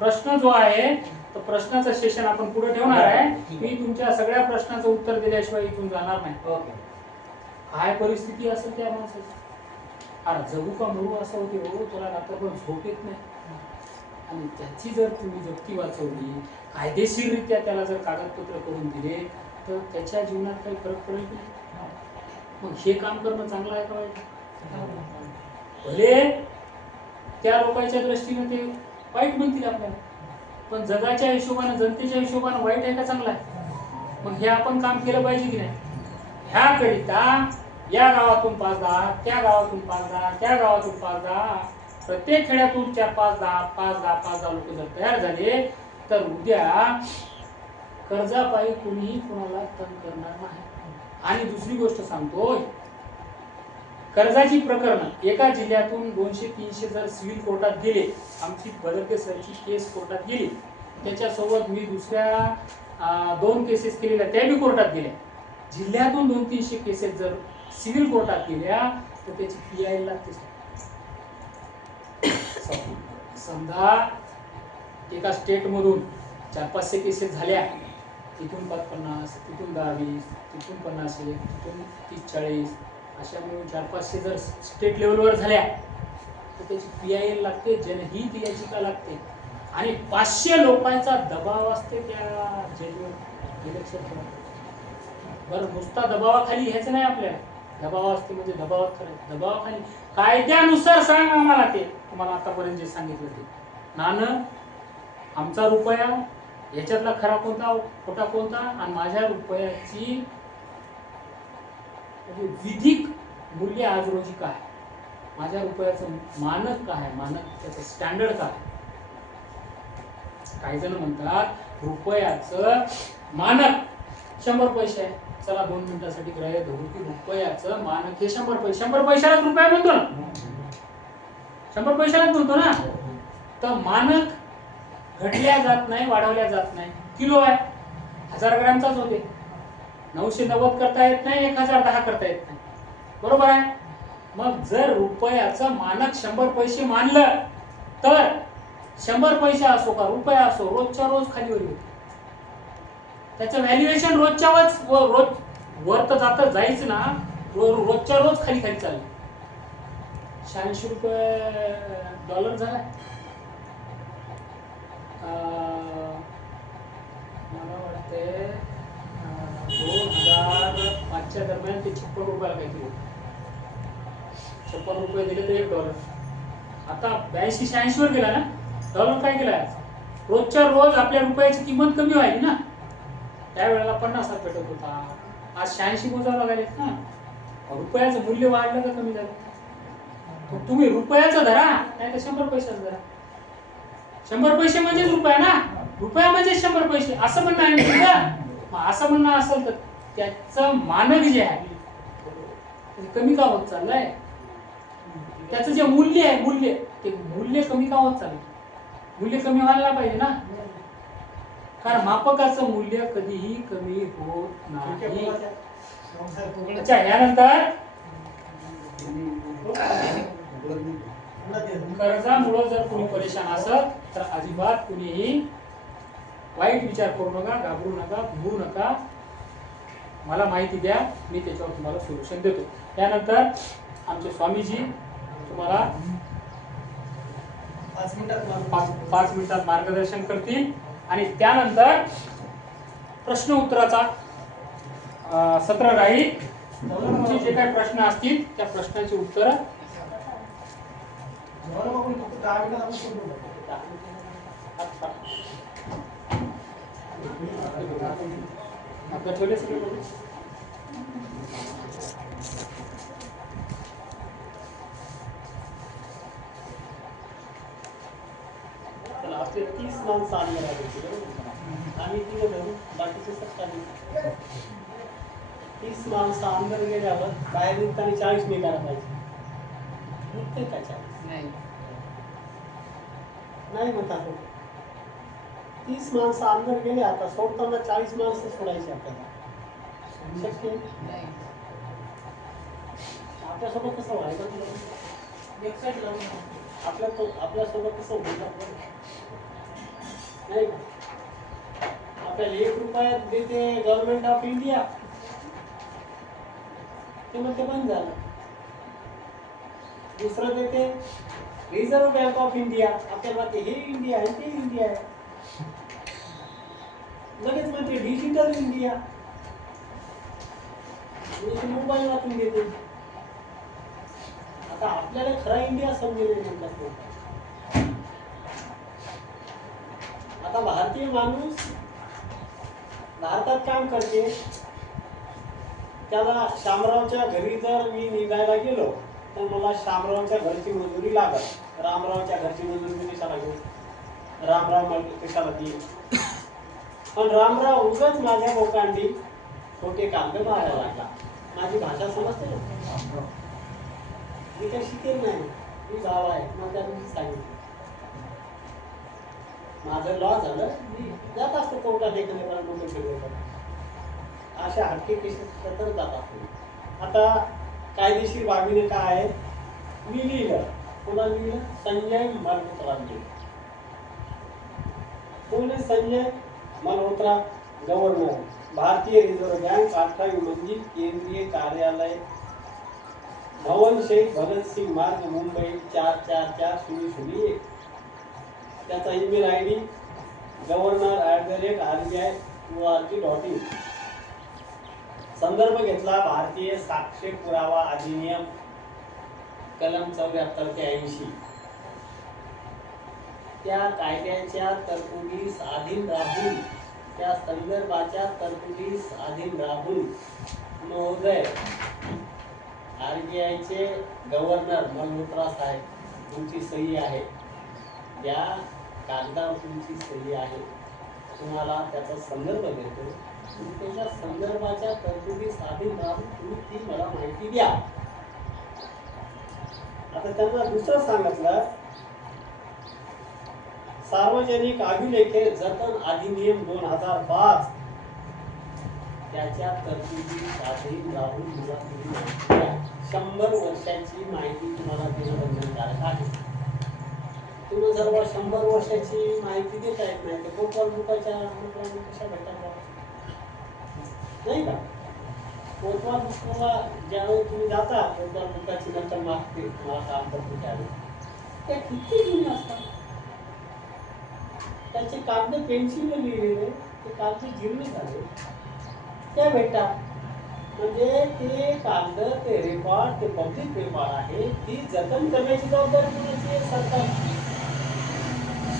प्रश्न जो आहे तो प्रश्नाचं सेशन आपण पुढे ठेवणार आहे. मी तुमच्या सगळ्या प्रश्नाचं उत्तर दिल्याशिवाय इथून जाणार नाही. ओके. काय परिस्थिती असेल त्या माणसाची, अरे जगू का मरू असं होते हो, तुला रात्रभर झोप येत नाही. आणि त्याची जर तुम्ही जप्ती वाचवली, कायदेशीररित्या त्याला जर कागदपत्र करून दिले तर त्याच्या जीवनात काही फरक पडेल की नाही? मग हे काम करणं चांगलं आहे का वाईट? भले त्या लोकांच्या दृष्टीने ते वाईट म्हणतील आपल्याला, पण जगाच्या हिशोबाने, जनतेच्या हिशोबाने वाईट आहे का चांगला आहे? मग हे आपण काम केलं पाहिजे की नाही? ह्याकरिता या गावातून 5-10, त्या गावातून 5-10, त्या गावातून 5-10, प्रत्येक खेड्यातून 4-5-10 लोक जर तयार झाले तर उद्या कर्जापायी कोणीही कोणाला तंग करणार नाही. आणि दुसरी गोष्ट सांगतो, कर्जाची प्रकरण एका जिल्ह्यातून 200-300 जर सिव्हिल कोर्टात गेले, आमची बदलते सरची केस कोर्टात गेली, त्याच्यासोबत मी दुसऱ्या 2 केसेस केलेल्या त्या बी कोर्टात गेल्या, जिल्ह्यातून 200-300 केसेस जर सिव्हिल कोर्टात गेल्या तर त्याची PI लागते. समजा एका स्टेटमधून 400-500 केसेस झाल्या, तिथून 50, तिथून 10-20, तिथून 50, तिथून 30-40, अशा मिळून 400-500 जर स्टेट लेवलवर झाल्या तर त्याची PIL लागते, जनहित याचिका लागते आणि 500 लोकांचा दबाव असते त्या जजवर इलेक्शन. बरं, नुसता दबावाखाली घ्यायचं नाही आपल्याला, दबाव असते म्हणजे दबावात करायचं, दबावाखाली कायद्यानुसार सांग आम्हाला. ते तुम्हाला आतापर्यंत जे सांगितलं ते नाणं, आमचा रुपया याच्यातला खरा कोणता खोटा कोणता, आणि माझ्या रुपयाची म्हणजे विधिक मूल्य आज रोजी काय, माझ्या रुपयाचं मानक काय, मानक त्याचं स्टँडर्ड काय. काही जण म्हणतात रुपयाचं मानक 100 पैसे आहे, चला 2 मिनिटासाठी ग्राह्य धरू की रुपयाचं मानक हे 100 पैसे. 100 पैशालाच रुपया म्हणतो ना, 100 पैशालाच म्हणतो ना. तर मानक घटल्या जात नाही, वाढवल्या जात नाही. किलो आहे, 1000 ग्रॅमचाच होते, 990 करता येत नाही, 1010 करता येत नाही, बरोबर आहे. मग जर रुपयाचं मानक 100 पैसे मानलं तर 100 पैसे असो का रुपया असो, रोजच्या रोज खाली वर होते. त्याचं व्हॅल्युएशन रोजच्या रोज वर तर जात जायच ना, रोजच्या रोज खाली खाली चाललं. 86 रुपये डॉलर झाला, मला वाटते 2005च्या दरम्यान ते 56 रुपयाला काहीतरी होतं. 56 रुपये दिले तर $1. आता 82-86 वर गेला ना डॉलर. काय केला, रोजच्या रोज आपल्या रुपयाची किंमत कमी व्हायली ना. त्यावेळेला 50 भेटत होता, आज 86 मोजावं लागले ना. रुपयाचं मूल्य वाढलं का कमी झालं? तुम्ही रुपयाचं धरा नाही तर 100 पैशाचं धरा. 100 पैसे म्हणजेच रुपया ना, रुपया म्हणजे 100 पैसे असं म्हणणं आहे ना. असं म्हणणं असेल तर त्याचं मानक जे आहे ते कमी का होत चाललंय? त्याचं जे मूल्य आहे, मूल्य ते मूल्य कमी का होत चाललंय? मूल्य कमी व्हायला पाहिजे ना, कारण मापकाचं मूल्य कधीही कमी होत नाही. अच्छा, यानंतर कर्जामुळे जर कोणी परेशान असेल तर अजिबात कुणीही वाईट विचार करू नका, घाबरू नका, भिवू नका. मला माहिती द्या, मी त्याच्यावर तुम्हाला सोल्युशन देतो. त्यानंतर आमचे स्वामीजी तुम्हाला 5 मिनिटात मार्गदर्शन करतील आणि त्यानंतर प्रश्न उत्तराचा सत्र राहील. तुमचे जे काही प्रश्न असतील त्या प्रश्नाची उत्तर आपल्या ठेवले सगळे. माणसं आम्ही राहायची बरोबर, आम्ही तिघं धरू बाकीचे 27. 30 माणसं अंदर गेल्यावर बाहेर निघताना 40 निघायला पाहिजे. निघते का 40? नाही म्हणतात. 30 माणसं अंदर गेले, आता सोडताना 40 माणसं सोडायची आपल्याला शक्य आहे? आपल्यासोबत कसं व्हायचं तुला? वेबसाईट लावून आपल्यासोबत कसं होईल आपलं? नाही का? आपल्याला 1 रुपयात देते गव्हर्नमेंट ऑफ इंडिया, ते मग ते बंद झालं. दुसरं देते रिझर्व्ह बँक ऑफ इंडिया, आपल्याला ते हे इंडिया आहे ते इंडिया आहे. लगेच म्हणते डिजिटल इंडिया, मोबाईल वाचून देते. आता आपल्याला खरा इंडिया समजेल म्हणतात. आता भारतीय माणूस भारतात काम करते, त्याला शामरावच्या घरी जर मी निघायला गेलो तर मला शामरावच्या घरची मजुरी लागत. रामरावच्या घरची मजुरी मी कशाला घेऊ? रामराव मला कशाला देईल? पण रामराव उगाच माझ्या लोकांनी छोटे कागद मारायला लागला. माझी भाषा समजते ना, मी काही शिकेल नाही, मी गाव आहे. मग त्या दिवशी सांगितलं माझं लॉ झालं, मी जात असतो कोर्टात एखाद्या लोक सगळे अशा हटके केसेस तर जात असतो. आता कायदेशीर बाबीने काय आहे, मी लिहिलं, कोणा लिहिलं? संजय मल्होत्रांनी. कोण आहे संजय मल्होत्रा? गव्हर्नर, भारतीय रिझर्व्ह बँक, 28 मंजिल केंद्रीय कार्यालय, भवन शेख भगत सिंग मार्ग, मुंबई 444001. त्याचा ईमेल ID governor@RBI.org.in. संदर्भ घेतला भारतीय साक्ष पुरावा अधिनियम कलम 74 ते 80. त्या कायद्याच्या तरतुदीस अधीन राहून, त्या संदर्भाच्या तरतुदीस अधीन राहून महोदय RBI चे गव्हर्नर मल्होत्रा साहेब, तुमची सही आहे, त्या कागदावर तुमची सही आहे, तुम्हाला त्याचा संदर्भ देतो, त्याच्या संदर्भाच्या तरतुदीस अधीन राहून तुम्ही ती मला माहिती द्या. आता त्यांना दुसरं सांगितलं, सार्वजनिक अभिलेखे जतन अधिनियम 2005, त्याच्या तरतुदीस अधीन राहून मला तुम्ही माहिती द्या. 100 वर्षाची माहिती तुम्हाला देणं बंधनकारक आहे. तुम्ही जर 100 वर्षाची माहिती देता येत नाही तर कोतवाल बुकाच्या अनुक्रमाने कशा भेटायला नाही का? कोतवाल बुकाला ज्यावेळी तुम्ही जाता, कोतवाल बुकाची नंतर मागते तुम्हाला काम करतो त्यावेळी, त्या किती जुने असतात. त्याचे कागद पेन्सिल लिहिलेले, ते कागद जीर्ण झाले, त्या भेटतात. म्हणजे ते कागद, ते रेकॉर्ड, ते पब्लिक रेकॉर्ड आहे, ती जतन करण्याची जबाबदारी कोणाची आहे? सरकारची,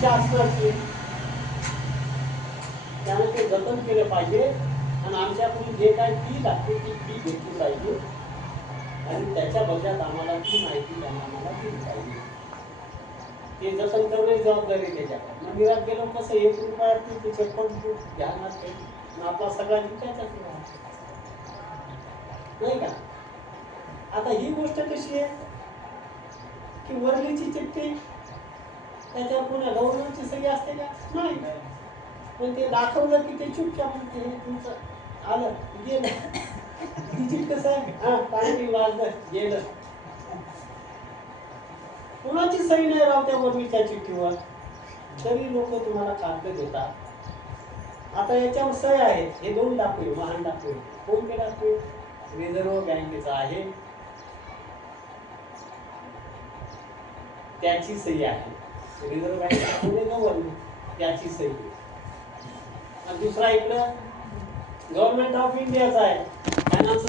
शासनाची. त्याने ते जतन केलं पाहिजे आणि आमच्याकडून जे काय फी लागते ती फी घेतली पाहिजे आणि त्याच्या बदल्यात आम्हाला ती माहिती त्यांना आम्हाला दिली पाहिजे. ते जतन करण्याची जबाबदारी त्याच्याकडे. मग निरात गेलो कसं 1 रुपयात ते चेकपट घ्यायला आपला सगळा जिंकायचाच नाही का? आता ही गोष्ट कशी आहे की वरलीची चिठ्ठी त्याच्यावर पुन्हा गव्हर्नरची सही असते का? नाही. पण ते दाखवलं की ते चुपचाप म्हणते हे तुमचं आलं गेलं. डिजिट कसं आहे? हा पाणी वाजलं गेलं. कुणाची सही नाही राव त्या वरलीच्या चिठ्ठीवर, तरी लोक तुम्हाला कागद देतात. आता याच्यावर सही आहे, हे 2 दाखवे, महान दाखवे. कोण ते दाखवे? रिझर्व्ह बँकेचा आहे, त्याची सही आहे. रिझर्व्ह बँकेचा गव्हर्नर, त्याची सही. दुसरा इकडं गव्हर्नमेंट ऑफ इंडियाचा आहे, फायनान्स